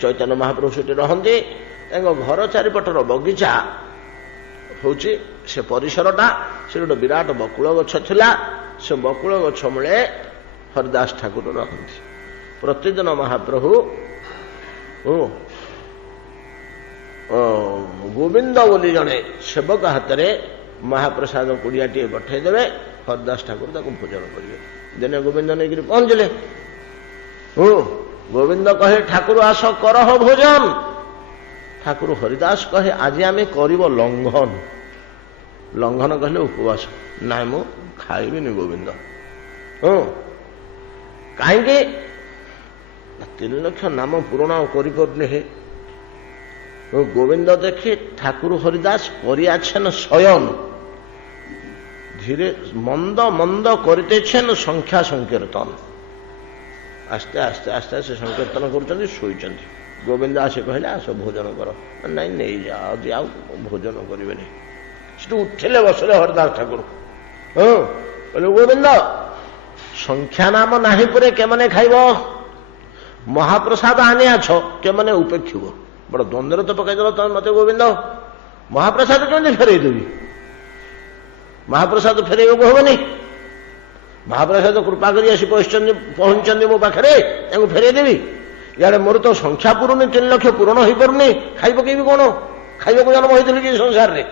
ଚୈତନ୍ୟ ମହାପ୍ରଭୁ ସେଠି ରହନ୍ତି। ତାଙ୍କ ଘର ଚାରିପଟର ବଗିଚା ହଉଛି ସେ ପରିସରଟା। ସେ ଗୋଟେ ବିରାଟ ବକୁଳ ଗଛ ଥିଲା। ସେ ବକୁଳ ଗଛ ମୂଳେ ହରିଦାସ ଠାକୁର ରହନ୍ତି। ପ୍ରତିଦିନ ମହାପ୍ରଭୁ ଗୋବିନ୍ଦ ବୋଲି ଜଣେ ସେବକ ହାତରେ ମହାପ୍ରସାଦ କୁଡ଼ିଆଟିଏ ପଠେଇଦେବେ। ହରିଦାସ ଠାକୁର ତାକୁ ଭୋଜନ କରିବେ। ଦିନେ ଗୋବିନ୍ଦ ନେଇକରି ପହଞ୍ଚିଲେ। ଗୋବିନ୍ଦ କହେ ଠାକୁର ଆସ କରହ ଭୋଜନ। ଠାକୁର ହରିଦାସ କହେ ଆଜି ଆମେ କରିବ ଲଙ୍ଘନ। ଲଙ୍ଘନ କହିଲେ ଉପବାସ। ନାଇଁ ମୁଁ ଖାଇବିନି ଗୋବିନ୍ଦ। କାହିଁକି 3 ଲକ୍ଷ ନାମ ପୂରଣ କରିପାରୁନି ହେ ଗୋବିନ୍ଦ ଦେଖି ଠାକୁର ହରିଦାସ କରିଆছেন শয়ন ধীরে মন্দ মন্দ করিতেছেন সংখ্যা সংকীর্তন আস্তে আস্তে আস্তে আস্তে সংকীর্তন করছেন শোইছেন গোবিন্দ আসি কহিলে আস ভোজন কর নাই নেই যাও যাও ভোজন করবেনি সেটু উঠিলে বসলে হরিদাস ঠাকুর বলে গোবিন্দ সংখ্যা নাম নাহি পরে কেমনে খাইব মহাপ্রসাদ আনি আছ কেমনে উপেক্ষিব বড় দ্বন্দ্বরে তো পকাইদেল তুমি মতে গোবিন্দ মহাপ্রসাদ কেমনি ফেরাই দেবি মহাপ্রসাদ ফেরাইବାକୁ হবনি মহাপ্রসাদ কৃপা করে আসি পৌঁছଛନ୍ତି ମୋ ପାଖରେ ତାଙ୍କୁ ଫେରାଇ ଦେବି ଇଆଡେ ମୋର ତ ସଂଖ୍ୟା ପୁରୁନି 3 ଲକ୍ଷ ପୂରଣ ହେଇପାରୁନି ଖାଇ ପକେଇବି କଣ ଖାଇବାକୁ ଜନ୍ମ ହେଇଥିଲି କି ସଂସାରରେ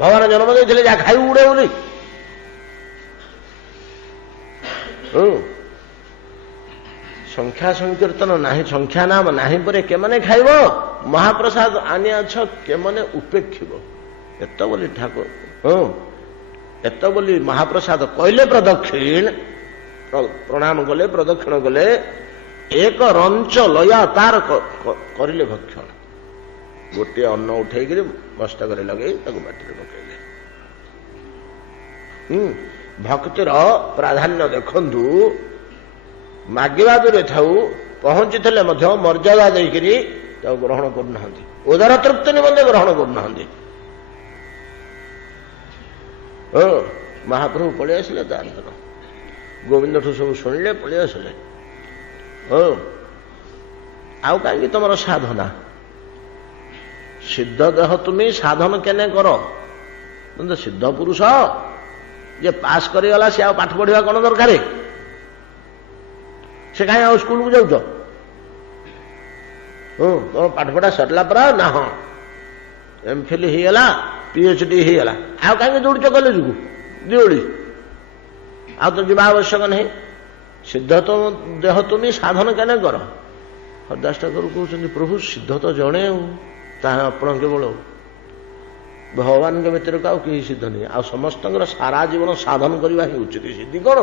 ଭଗବାନ ଜନ୍ମ ଦେଇଥିଲେ ଯାହା ଖାଇବୁ ଉଡେ ବୋଲି ସଂଖ୍ୟା ସଂକୀର୍ତ୍ତନ ନାହିଁ ସଂଖ୍ୟା ନାମ ନାହିଁ ପରେ କେମାନେ ଖାଇବ ମହାପ୍ରସାଦ ଆନିଆଛ କେମାନେ ଉପେକ୍ଷିବ ଏତ ବୋଲି ଠାକୁର ଏତ ବୋଲି ମହାପ୍ରସାଦ କହିଲେ ପ୍ରଦକ୍ଷିଣ ପ୍ରଣାମ କଲେ ପ୍ରଦକ୍ଷିଣ କଲେ ଏକ ରଞ୍ଚ ଲୟା ତାର କରିଲେ ଭକ୍ଷଣ ଗୋଟିଏ ଅନ୍ନ ଉଠେଇକିରି ମସ୍ତକରେ ଲଗେଇ ତାକୁ ବାଟିରେ ପକେଇଲେ ଭକ୍ତିର ପ୍ରାଧାନ୍ୟ ଦେଖନ୍ତୁ ମାଗିବା ଦୂରେ ଥାଉ ପହଞ୍ଚିଥିଲେ ମଧ୍ୟ ମର୍ଯ୍ୟାଦା ଦେଇକରି ତାକୁ ଗ୍ରହଣ କରୁନାହାନ୍ତି ଉଦାର ତୃପ୍ତି ନିମନ୍ତେ ଗ୍ରହଣ କରୁନାହାନ୍ତି ମହାପ୍ରଭୁ ପଳେଇ ଆସିଲେ ତାର ଦିନ ଗୋବିନ୍ଦଠୁ ସବୁ ଶୁଣିଲେ ପଳେଇ ଆସିଲେ ଆଉ କାହିଁକି ତମର ସାଧନା ସିଦ୍ଧ ଦେହ ତୁମି ସାଧନ କେନେ କର ସିଦ୍ଧ ପୁରୁଷ ଯେ ପାସ୍ କରିଗଲା ସେ ଆଉ ପାଠ ପଢିବା କଣ ଦରକାର ସେ କାହିଁ ଆଉ ସ୍କୁଲକୁ ଯାଉଛ ତମ ପାଠ ପଢା ସରିଲା ପରା ନା ହଁ ଏମ୍ଫିଲ୍ ହେଇଗଲା PhD ହେଇଗଲା ଆଉ କାହିଁକି ଦୌଡୁଛ କଲେଜକୁ ଦିଓଳି ଆଉ ତ ଯିବା ଆବଶ୍ୟକ ନାହିଁ ସିଦ୍ଧ ତ ଦେହ ତୁମି ସାଧନ କେନେ କର ହରିଦାସ ଠାକୁର କହୁଛନ୍ତି ପ୍ରଭୁ ସିଦ୍ଧ ତ ଜଣେ ଆଉ ତାହା ଆପଣ କେବଳ ଭଗବାନଙ୍କ ଭିତରକୁ ଆଉ କେହି ସିଦ୍ଧ ନାହିଁ ଆଉ ସମସ୍ତଙ୍କର ସାରା ଜୀବନ ସାଧନ କରିବା ହିଁ ଉଚିତ ସିଦ୍ଧି କଣ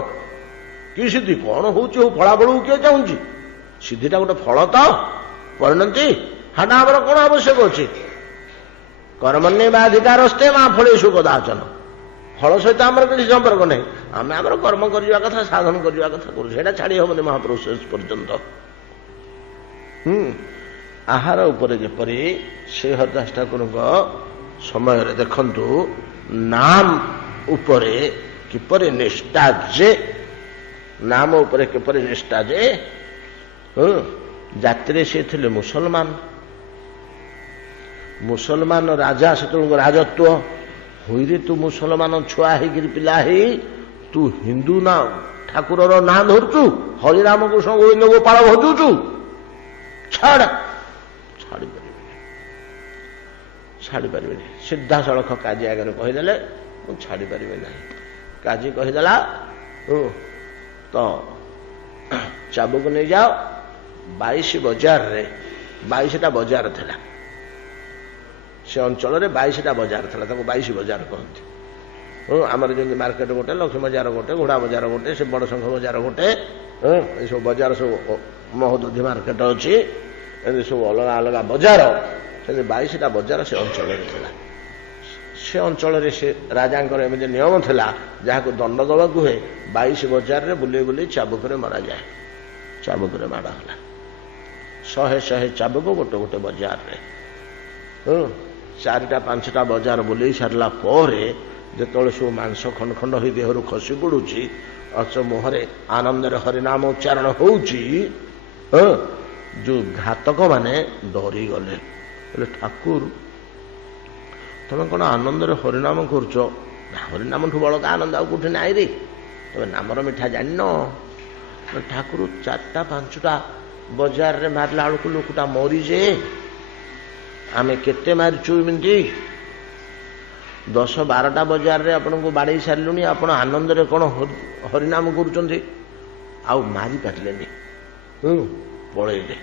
କି ସିଦ୍ଧି କଣ ହଉଛି ହଉ ଫଳାଫଳକୁ କିଏ ଚାହୁଁଛି ସିଦ୍ଧିଟା ଗୋଟେ ଫଳ ତ ପରିଣତି ହାଟା ଆମର କଣ ଆବଶ୍ୟକ ଅଛି କର୍ମଣ୍ୟ ବା ଅଧିକାରସ୍ତେ ମା ଫଳେଷୁ କଦାଚନ ଫଳ ସହିତ ଆମର କିଛି ସମ୍ପର୍କ ନାହିଁ ଆମେ ଆମର କର୍ମ କରିବା କଥା ସାଧନ କରିବା କଥା କରୁ ସେଇଟା ଛାଡି ହବନି ମହାପ୍ରଭୁ ଶେଷ ପର୍ଯ୍ୟନ୍ତ ଆହାର ଉପରେ ଯେପରି ସେ ହରିଦାସ ଠାକୁରଙ୍କ ସମୟରେ ଦେଖନ୍ତୁ ନାମ ଉପରେ କିପରି ନିଷ୍ଠା ଯେ ନାମ ଉପରେ କିପରି ନିଷ୍ଠା ଯେ ଜାତିରେ ସେ ଥିଲେ ମୁସଲମାନ ରାଜା ସେତେବେଳକୁ ରାଜତ୍ୱ ହୋଇରେ ତୁ ମୁସଲମାନ ଛୁଆ ହେଇକିରି ପିଲା ହେଇ ତୁ ହିନ୍ଦୁ ନା ଠାକୁରର ନାଁ ଧରୁଛୁ ହରିରାମ କୃଷ୍ଣ ଗୋବିନ୍ଦ ଗୋପାଳ ଭଜୁଛୁ ଛାଡ଼ିପାରିବେନି ସିଧାସଳଖ କାଜୀ ଆଗରେ କହିଦେଲେ ମୁଁ ଛାଡ଼ିପାରିବି ନାହିଁ କାଜୀ କହିଦେଲା ତ ଚାବୁକୁ ନେଇଯାଅ 22 ବଜାରରେ 22ଟା ବଜାର ଥିଲା ସେ ଅଞ୍ଚଳରେ 22ଟା ବଜାର ଥିଲା ତାକୁ 22 ବଜାର କହନ୍ତି ଆମର ଯେମିତି ମାର୍କେଟ ଗୋଟେ ଲକ୍ଷ୍ମୀ ବଜାର ଗୋଟେ ଘୋଡ଼ା ବଜାର ଗୋଟେ ସେ ବଡ଼ ସଂଘ ବଜାର ଗୋଟେ ଏସବୁ ବଜାର ସବୁ ମହୋଦଧି ମାର୍କେଟ ଅଛି ଏମିତି ସବୁ ଅଲଗା ଅଲଗା ବଜାର ସେମିତି 22ଟା ବଜାର ସେ ଅଞ୍ଚଳରେ ଥିଲା ସେ ଅଞ୍ଚଳରେ ସେ ରାଜାଙ୍କର ଏମିତି ନିୟମ ଥିଲା ଯାହାକୁ ଦଣ୍ଡ ଦେବାକୁ ହୁଏ 22 ବଜାରରେ ବୁଲେଇ ବୁଲେଇ ଚାବୁକରେ ମରାଯାଏ ଚାବୁକରେ ମାଡ଼ ହେଲା 100 ଚାବୁକ ଗୋଟେ ଗୋଟେ ବଜାରରେ 4ଟା 5ଟା ବଜାର ବୁଲେଇ ସାରିଲା ପରେ ଯେତେବେଳେ ସବୁ ମାଂସ ଖଣ୍ଡ ଖଣ୍ଡ ହୋଇ ଦେହରୁ ଖସି ପଡୁଛି ଅଚ ମୁହଁରେ ଆନନ୍ଦରେ ହରିନାମ ଉଚ୍ଚାରଣ ହଉଛି ଯୋଉ ଘାତକ ମାନେ ଡରିଗଲେ କହିଲେ ଠାକୁର ତମେ କଣ ଆନନ୍ଦରେ ହରିନାମ କରୁଛ ହରିନାମଠୁ ବଳକା ଆନନ୍ଦ ଆଉ କୋଉଠି ନାହିଁ ରେ ତମେ ନାମର ମିଠା ଜାଣିନ ଠାକୁର 4ଟା 5ଟା ବଜାରରେ ମାରିଲା ବେଳକୁ ଲୋକଟା ମରିଯେ ଆମେ କେତେ ମାରିଛୁ ଏମିତି 10-12ଟା ବଜାରରେ ଆପଣଙ୍କୁ ବାଡ଼େଇ ସାରିଲୁଣି ଆପଣ ଆନନ୍ଦରେ କଣ ହରିନାମ କରୁଛନ୍ତି ଆଉ ମାରିପାରିଲେନି ପଳେଇଲେ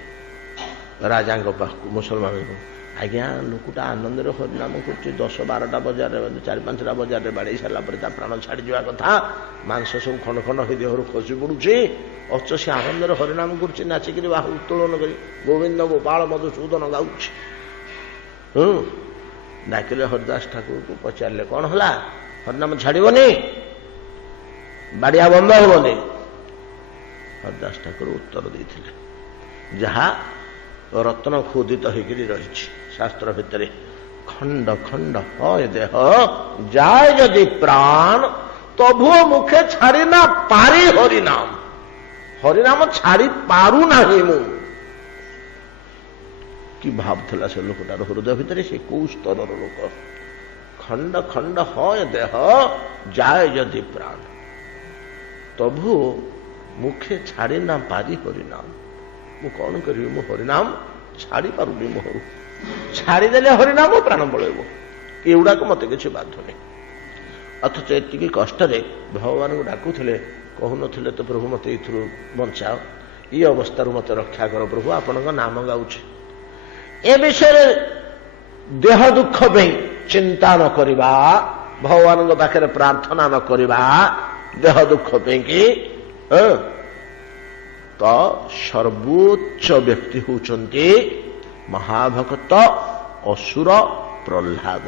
ରାଜାଙ୍କ ପାଖକୁ ମୁସଲମାନଙ୍କୁ आज्ञा लोकटा आनंद हरिनाम कर 10-12टा बजार 4-5टा बजार बाड़े सारा प्राण छाड़ जा कथा मांस सब खंड खंड हो देहर खसी पड़ुଛି ଅଚ ସେ ଆନନ୍ଦରେ ହରିନାମ କରୁଛି ନାଚିକିରି ବାହୁ ଉତ୍ତୋଳନ କରି ଗୋବିନ୍ଦ ଗୋପାଳ ମଧୁସୂଦନ ଗାଉଛି। ଡାକିଲେ ହରିଦାସ ଠାକୁରକୁ ପଚାରିଲେ କ'ଣ ହେଲା ହରିନାମ ଛାଡ଼ିବନି ବାଡ଼ିଆ ବନ୍ଦ ହେବନି। ହରିଦାସ ଠାକୁର ଉତ୍ତର ଦେଇଥିଲେ ଯାହା ରତ୍ନ ଖୋଦିତ ହେଇକିରି ରହିଛି ଶାସ୍ତ୍ର ଭିତରେ ଖଣ୍ଡ ଖଣ୍ଡ হয় ଦେହ যায় ଯଦି ପ୍ରାଣ ତଭୁ ମୁଖେ ଛାଡ଼ି ନା ପାରି ହରିନାମ हरिनाम छाड़ी पारू नाही मु कि भावला से लोकटार हृदय भितर से कौ स्तर लोक खंड खंड হয় देह जाए जदि प्राण तभु मुखे छाड़ी ना पारी हरिनाम मु कौन करी मु हरिनाम छाड़ी पारुनी मोहर छाड़ीदेले हरिनाम प्राण पड़ेब एगुड़ाक मत किसी बाध्य नहीं। अथच एति कष्ट भगवान को डाकुले कहून तो प्रभु मत ये बचाओ ये अवस्था मत रक्षा कर प्रभु आपण नाम गाऊे ए विषय देह दुख में चिंता न करवा भगवान पाखे प्रार्थना न करवा देह दुख पे कि तो सर्वोच्च व्यक्ति होचंती महाभक्त असुर प्रह्लाद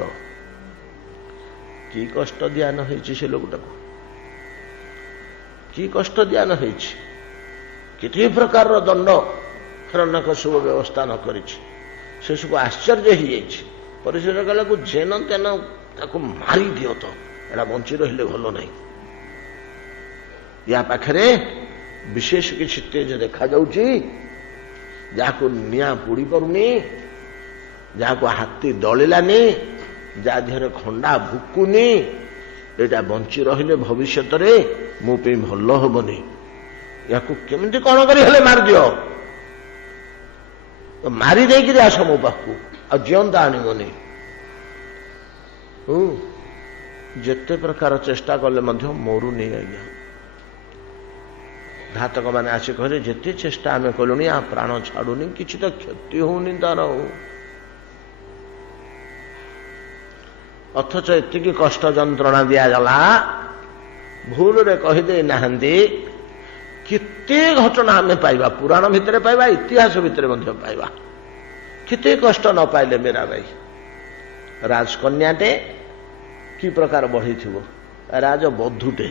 की कष्ट दियान होइछि से लोकटा कि कष्ट दियान होइछि किती प्रकार दंड हिरण्यकशिप व्यवस्था न करिछि से सब आश्चर्य ही जाइछि परिचय कला को जेन तेन ताको मारी दियो तो एटा बंची रहिले भलो नहीं। या पाखरे विशेष किछि तेज देखा जाउछि जाको निया पुड़ी परुनी जाको हाथी दलिलानी जा देहरे खंडा भुकुनी एटा बंची रहिले भविष्यत रे मो पे भलो हबनी या केमिति कौन करी हेले मार दियो तो मारी देकी आस मो पाखु आ जीवंता आनिबनी जेते प्रकार चेष्टा कले मध्य मोरू नहीं आज्ञा घातक मैंने आसी कहले जेते चेष्टा आम कलुनी आ प्राण छाड़ुनी किछि तो क्षति होनी तार अथच एतिकी कष्ट जंत्रणा दिगला भूल रे कहीदे नहांती केते घटना आम पाइबा पुराण भितर पाइबा इतिहास भितर मध्य पाइबा केते कष्ट न पाइले मेरा भाई राजकन्याटे कि प्रकार बढ़ी थी राज बधुटे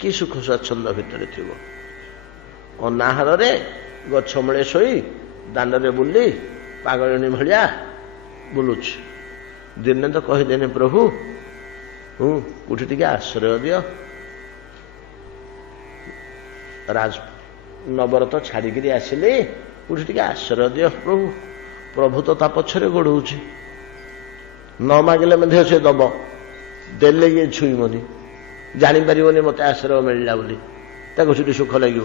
कि सुख स्वच्छंद भितर थी अनाहार रे गछ मूले शोई दान रे बुली पागलिनी भलिया बुलुछ दिने तो कहीदेनी प्रभु कोठी टिके आश्रय दियो राज नवरत छाड़िकी आसिले कोठी टिके आश्रय दियो प्रभु प्रभु तो ता पछरे गोड़ौछि न मागिले मध्य से दब देले ये छुईबनी जानीपारे मत आश्रय मिलला बोली ताको छुट्टी सुख लगे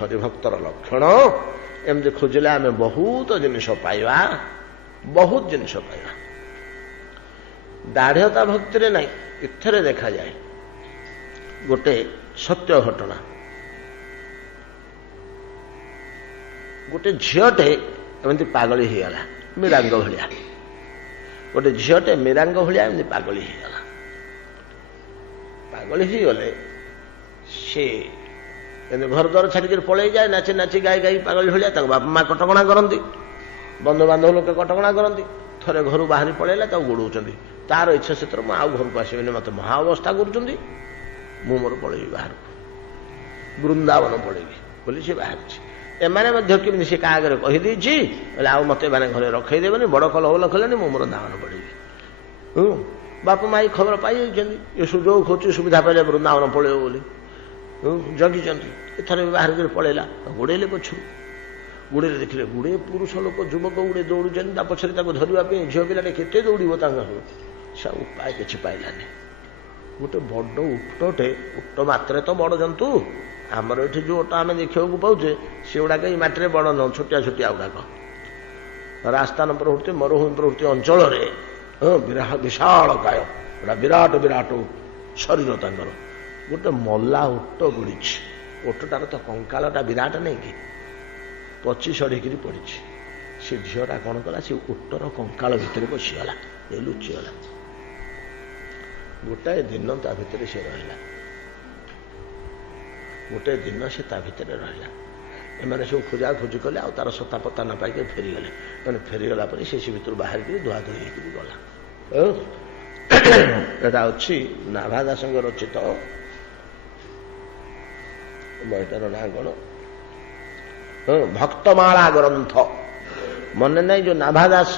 हरिभक्तर लक्षण एमती खोजिले आम बहुत जिनिस पाइबा बहुत जिनिस पाइबा दाढ़ता भक्ति रे नहीं इथरे देखा जाए गोटे सत्य घटना गोटे झीटे एमती पागली हो गला मिरांग भलिया गोटे झीटे मिरांग भलिया एमती पागली हो गला पागली हो गले से घर द्वार छाड़ी पलि जाए नाची नाची गाई गाई पागल भाया बापा माँ कटकणा करती बंधुबांधव लोक कटकणा करती थे घर बाहर पलैला गोड़ाऊँ तार इच्छा से मुझे आउ घर को आसबेनि मत महा अवस्था करुँच मोर पलैबी बाहर को वृंदावन पलैबी बोली सी बाहर एमने सी क्या आगे कहीदे आउ मत घरे रखईदेवे बड़ कल लखले मोर दावन पलैबी बापा माँ खबर पाई ये सुजोग खोज सुविधा पाइले वृंदावन पलैब बोली जगी एथर बाहर कर पलैला गोड़े पछु गुड़े देखिले गुड़े पुरुष लोक युवक गुड़े दौड़ुं पछरे धरवाई झील पिला के दौड़ से उपाय कि पाइलानी गोटे बड़ उटटे उट मात्रे तो बड़ जंतु आमर ये जो ओट आम देखा पाचे से गुड़ाक मटिरे बड़ न छोटिया छोटिया गुड़ाक राजस्थान प्रवृत्ति मरुभूमि प्रवृत्ति अंचल विशाल काय गोटा विराट विराट शरीर तर गोटे मल्ला उट गुड़ी उटटार तो कंकालटा विराट नहीं कि पची सड़क पड़ी ସେ ଝିଅଟା କ'ଣ କଲା, ସେ ଓଟର କଙ୍କାଳ ଭିତରେ ପଶିଗଲା, ଲୁଚିଗଲା। ଗୋଟାଏ ଦିନ ତା ଭିତରେ ସେ ରହିଲା, ଗୋଟାଏ ଦିନ ସେ ତା ଭିତରେ ରହିଲା। ଏମାନେ ସବୁ ଖୋଜାଖୋଜି କଲେ, ଆଉ ତାର ସତା ପତା ନ ପାଇକି ଫେରିଗଲେ। ମାନେ ଫେରିଗଲା ପରେ ସେ ଭିତରୁ ବାହାରିକିରି ଧୁଆଧୁଇ ହେଇକିରି ଗଲା। ଏଟା ଅଛି ନାଭା ଦାସଙ୍କ ରଚିତ ବହିଟାର ନାଁ କ'ଣ, ଭକ୍ତମାଳା ଗ୍ରନ୍ଥ। ମନେ ନାହିଁ, ଯୋଉ ନାଭା ଦାସ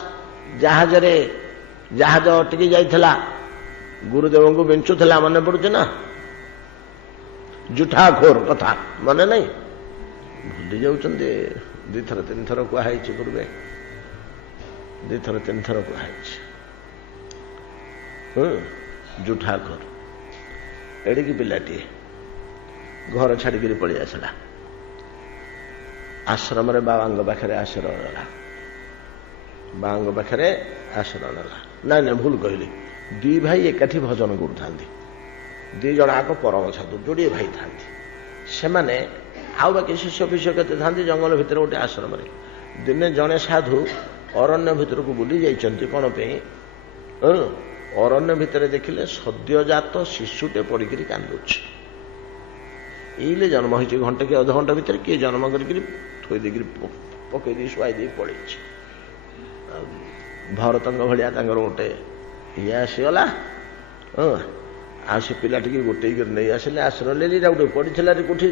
ଜାହାଜ ଅଟକି ଯାଇଥିଲା, ଗୁରୁଦେବଙ୍କୁ ବିଞ୍ଚୁଥିଲା, ମନେ ପଡୁଛି ନା? ଜୁଠାଖୋର କଥା ମନେ ନାହିଁ, ଭୁଲି ଯାଉଛନ୍ତି। ଦିଥର ତିନିଥର କୁହାହେଇଛି ପୂର୍ବେ, ଦିଥର ତିନିଥର କୁହାହେଇଛି। ଜୁଠାଖୋର ଏଡ଼ିକି ପିଲାଟିଏ ଘର ଛାଡ଼ିକିରି ପଳେଇ ଆସିଲା। ଆଶ୍ରମରେ ବାବାଙ୍କ ପାଖରେ ଆଶ୍ରୟ ନେଲା, ବାବାଙ୍କ ପାଖରେ ଆଶ୍ରୟ ନେଲା। ନାଇଁ ଭୁଲ କହିଲି, ଦି ଭାଇ ଏକାଠି ଭଜନ କରୁଥାନ୍ତି, ଦି ଜଣ ଆକ ପରମ ସାଧୁ, ଯୋଡ଼ିଏ ଭାଇ ଥାନ୍ତି। ସେମାନେ ଆଉ ବାକି ଶିଷ୍ୟ ଫିଷ୍ୟ କେତେ ଥାନ୍ତି ଜଙ୍ଗଲ ଭିତରେ ଗୋଟେ ଆଶ୍ରମରେ। ଦିନେ ଜଣେ ସାଧୁ ଅରଣ୍ୟ ଭିତରକୁ ବୁଲି ଯାଇଛନ୍ତି, କ'ଣ ପାଇଁ? ଅରଣ୍ୟ ଭିତରେ ଦେଖିଲେ ସଦ୍ୟଜାତ ଶିଶୁଟେ ପଡ଼ିକିରି କାନ୍ଦୁଛି। ଏଇଲେ ଜନ୍ମ ହେଇଛି, ଘଣ୍ଟେ କି ଅଧଘଣ୍ଟା ଭିତରେ କିଏ ଜନ୍ମ କରିକିରି ଥୋଇ ଦେଇକିରି ପକେଇ ଦେଇ ଶୁଆଇ ଦେଇ ପଳେଇଛି। ଭରତଙ୍କ ଭଳିଆ ତାଙ୍କର ଗୋଟେ ଇଏ ଆସିଗଲା। ଆଉ ସେ ପିଲାଟିକି ଗୋଟେଇକିରି ନେଇ ଆସିଲେ, ଆଶ୍ରୟ ନେଲି, ଗୋଟେ ପଡ଼ିଥିଲା କୋଠି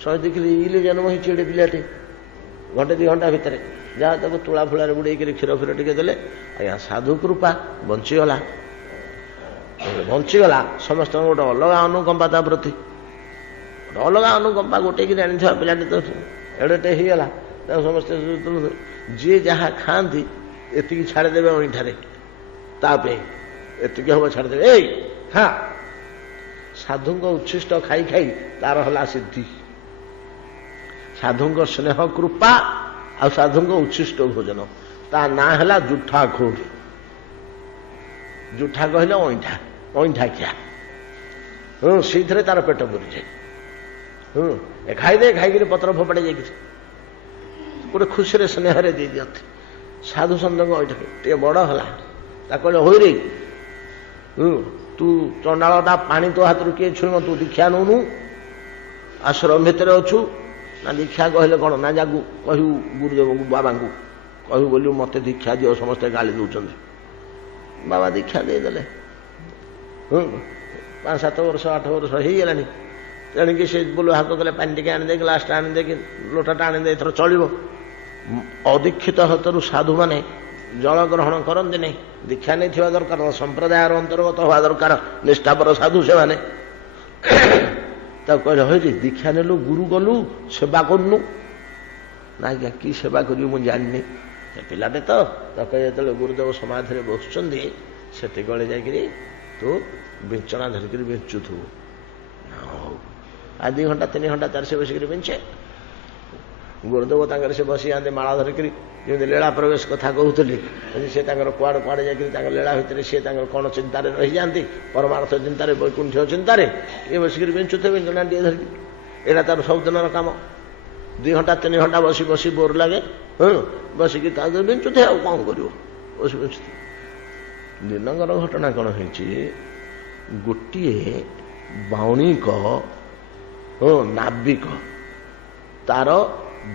ଶହେ ଦେଖିଲି, ଇଲେ ଜନ୍ମ ହେଇଛି ଗୋଟେ ପିଲାଟି, ଘଣ୍ଟେ 2 ଘଣ୍ଟା ଭିତରେ। ଯାହା ତାକୁ ତୁଳା ଫୁଳାରେ ବୁଡ଼େଇକିରି କ୍ଷୀର ଫିର ଟିକେ ଦେଲେ, ଆଜ୍ଞା ସାଧୁ କୃପା, ବଞ୍ଚିଗଲା। ବଞ୍ଚିଗଲା, ସମସ୍ତଙ୍କ ଗୋଟେ ଅଲଗା ଅନୁକମ୍ପା ତା ପ୍ରତି, ଗୋଟେ ଅଲଗା ଅନୁକମ୍ପା। ଗୋଟେଇକିରି ଆଣିଥିବା ପିଲାଟି ତ ଏଡ଼େଟେ ହେଇଗଲା, ତାକୁ ସମସ୍ତେ ଯିଏ ଯାହା ଖାଆନ୍ତି ଏତିକି ଛାଡ଼ିଦେବେ ଅଇଁଠାରେ, ତା ପାଇଁ ଏତିକି ହବ ଛାଡ଼ିଦେବେ। ଏଇ ଖା। ସାଧୁଙ୍କ ଉଚ୍ଛିଷ୍ଟ ଖାଇ ଖାଇ ତାର ହେଲା ସିଦ୍ଧି। ସାଧୁଙ୍କ ସ୍ନେହ କୃପା ଆଉ ସାଧୁଙ୍କ ଉଚ୍ଛିଷ୍ଟ ଭୋଜନ, ତା ନାଁ ହେଲା ଜୁଠାଖୋର। ଜୁଠା କହିଲେ ଅଇଁଠା, ଅଇଁଠା ଖିଆ। ସେଇଥିରେ ତାର ପେଟ ପୁରିଯାଏ। ଖାଇଦେ, ଖାଇକିରି ପତ୍ର ଫୋପାଡ଼ି ଯାଇକି ଗୋଟେ ଖୁସିରେ ସ୍ନେହରେ ଦେଇଦିଅନ୍ତି। ସାଧୁ ସନ୍ଥଙ୍କ ଅଇଁଠା ଟିକେ ବଡ଼ ହେଲା, ତା କହିଲେ ହୋଇରେ, ତୁ ଚଣ୍ଡାଳଟା ପାଣି ତୋ ହାତରୁ କିଏ ଛୁଇଁବ, ତୁ ଦୀକ୍ଷା ନଉନୁ, ଆଶ୍ରମ ଭିତରେ ଅଛୁ। ନା ଦୀକ୍ଷା କହିଲେ କ'ଣ, ନା ଯାକୁ କହିବୁ ଗୁରୁଦେବଙ୍କୁ, ବାବାଙ୍କୁ କହିବୁ ବୋଲି ମୋତେ ଦୀକ୍ଷା ଦିଅ, ସମସ୍ତେ ଗାଳି ଦେଉଛନ୍ତି। ବାବା ଦୀକ୍ଷା ଦେଇଦେଲେ। 5-7 ବର୍ଷ 8 ବର୍ଷ ହେଇଗଲାଣି। ତେଣିକି ସେ ବୋଲ ହାତ କଲେ, ପାଣି ଟିକେ ଆଣିଦେଇ, ଗ୍ଲାସଟା ଆଣିଦେଇକି, ଲୋଟାଟା ଆଣିଦେଇ, ଏଥର ଚଳିବ। ଅଦୀକ୍ଷିତ ହାତରୁ ସାଧୁମାନେ ଜଳ ଗ୍ରହଣ କରନ୍ତି ନାହିଁ, ଦୀକ୍ଷା ନେଇଥିବା ଦରକାର, ସମ୍ପ୍ରଦାୟର ଅନ୍ତର୍ଗତ ହେବା ଦରକାର, ନିଷ୍ଠାପର ସାଧୁ ସେମାନେ। ତାକୁ କହିଲେ, ହଇରେ ଦୀକ୍ଷା ନେଲୁ, ଗୁରୁ ଗଲୁ, ସେବା କରୁନୁ। ନା ଆଜ୍ଞା କି ସେବା କରିବୁ ମୁଁ ଜାଣିନି। ସେ ପିଲାଟେ ତ, ତାକୁ ଯେତେବେଳେ ଗୁରୁଦେବ ସମାଧିରେ ବସୁଛନ୍ତି, ସେତିକବେଳେ ଯାଇକିରି ତୁ ବିଞ୍ଚଣା ଧରିକିରି ବିଞ୍ଚୁଥିବୁ। ହଉ, ଆଉ 2 ଘଣ୍ଟା 3 ଘଣ୍ଟା ତାର ସେ ବସିକିରି ବିଞ୍ଚେ। ଗୁରୁଦେବ ତାଙ୍କର ସେ ବସି ଯାଆନ୍ତି ମାଳା ଧରିକିରି, ଯେମିତି ଲୀଳା ପ୍ରବେଶ କଥା କହୁଥିଲି, ସେ ତାଙ୍କର କୁଆଡ଼େ କୁଆଡ଼େ ଯାଇକରି ତାଙ୍କ ଲୀଳା ଭିତରେ ସିଏ ତାଙ୍କର କ'ଣ ଚିନ୍ତାରେ ରହିଯାଆନ୍ତି, ପରମାର୍ଥ ଚିନ୍ତାରେ, ବୈକୁଣ୍ଠ ଚିନ୍ତାରେ। ଇଏ ବସିକିରି ବିଞ୍ଚୁଥିବେ ବିଞ୍ଚଣାଟିଏ ଧରିକି। ଏଇଟା ତାର ସବୁଦିନର କାମ। 2 ଘଣ୍ଟା 3 ଘଣ୍ଟା ବସି ବସି ବୋର ଲାଗେ, ବସିକି ତା ବିଞ୍ଚୁଥିବେ, ଆଉ କ'ଣ କରିବ, ବସି ବିଞ୍ଚୁଥିବେ। ଦିନକର ଘଟଣା କ'ଣ ହେଇଛି, ଗୋଟିଏ ବାଉଣିକ ନାବିକ, ତାର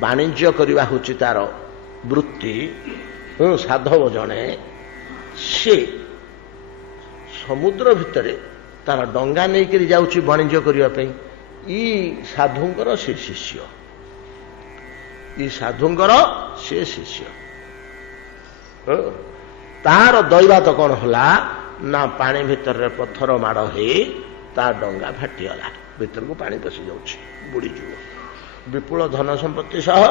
ବାଣିଜ୍ୟ କରିବା ହେଉଛି ତାର ବୃତ୍ତି। ସାଧବ ଜଣେ, ସେ ସମୁଦ୍ର ଭିତରେ ତାର ଡଙ୍ଗା ନେଇକରି ଯାଉଛି ବାଣିଜ୍ୟ କରିବା ପାଇଁ। ଇ ସାଧୁଙ୍କର ସେ ଶିଷ୍ୟ, ଇ ସାଧୁଙ୍କର ସେ ଶିଷ୍ୟ। ତାର ଦୈବାତ କ'ଣ ହେଲା ନା, ପାଣି ଭିତରେ ପଥର ମାଡ଼ ହେଇ ତା ଡଙ୍ଗା ଫାଟିଗଲା, ଭିତରକୁ ପାଣି ପଶି ଯାଉଛି, ବୁଡ଼ିଯିବ। ବିପୁଳ ଧନ ସମ୍ପତ୍ତି ସହ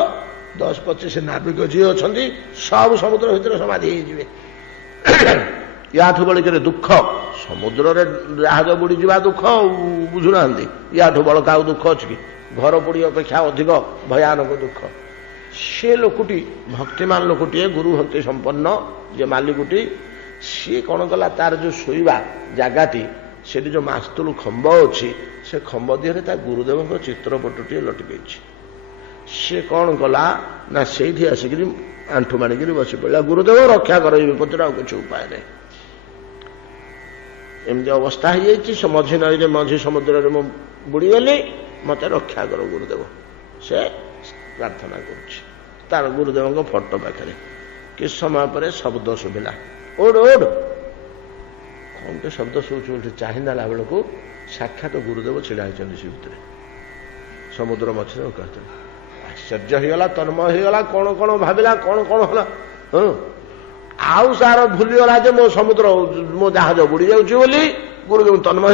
10-25 ନାବିକ ଯିଏ ଅଛନ୍ତି, ସବୁ ସମୁଦ୍ର ଭିତରେ ସମାଧି ହେଇଯିବେ। ୟାଠୁ ବଳିକରେ ଦୁଃଖ, ସମୁଦ୍ରରେ ଜାହାଜ ବୁଡ଼ିଯିବା ଦୁଃଖ ବୁଝୁନାହାନ୍ତି, ୟାଠୁ ବଳକା ଆଉ ଦୁଃଖ ଅଛି କି? ଘର ପୋଡ଼ି ଅପେକ୍ଷା ଅଧିକ ଭୟାନକ ଦୁଃଖ। ସେ ଲୋକଟି ଭକ୍ତିମାନ ଲୋକଟିଏ, ଗୁରୁ ଭକ୍ତି ସମ୍ପନ୍ନ ଯେ ମାଲିକଟି, ସିଏ କ'ଣ କଲା, ତାର ଯେଉଁ ଶୋଇବା ଜାଗାଟି, ସେଠି ଯେଉଁ ମାସ୍ତୁଲ ଖମ୍ବ ଅଛି, ସେ ଖମ୍ବ ଦିହରେ ତା ଗୁରୁଦେବଙ୍କ ଚିତ୍ରପଟଟିଏ ଲଟକେଇଛି। ସେ କ'ଣ କଲା ନା, ସେଇଠି ଆସିକିରି ଆଣ୍ଠୁ ମାଡ଼ିକିରି ବସି ପଡ଼ିଲା। ଗୁରୁଦେବ ରକ୍ଷା କର ଏ ବିପଦରେ, ଆଉ କିଛି ଉପାୟ ନାହିଁ। ଏମିତି ଅବସ୍ଥା ହେଇଯାଇଛି, ସେ ମଝି ନଈରେ ମଝି ସମୁଦ୍ରରେ ମୁଁ ବୁଡ଼ିଗଲି, ମୋତେ ରକ୍ଷା କର ଗୁରୁଦେବ। ସେ ପ୍ରାର୍ଥନା କରୁଛି ତାର ଗୁରୁଦେବଙ୍କ ଫଟୋ ପାଖରେ। କିଛି ସମୟ ପରେ ଶବ୍ଦ ଶୁଭିଲା, ଓଡ ଓଡ। କଣ ଟେ ଶବ୍ଦ ଶୁଭୁଛି ବୋଲି ଚାହିଁ ନେଲା ବେଳକୁ ସାକ୍ଷାତ ଗୁରୁଦେବ ଛିଡ଼ା ହେଇଛନ୍ତି ସେ ଭିତରେ, ସମୁଦ୍ର ମଝିରେ କହିଥିଲେ। ଆଶ୍ଚର୍ଯ୍ୟ ହେଇଗଲା, ତନ୍ମୟ ହେଇଗଲା, କଣ କଣ ଭାବିଲା, କଣ କଣ ହେଲା। ଆଉ ସାର ଭୁଲିଗଲା ଯେ ମୋ ସମୁଦ୍ର, ମୋ ଜାହାଜ ବୁଡ଼ି ଯାଉଛି ବୋଲି। ଗୁରୁଦେବ ତନ୍ମୟ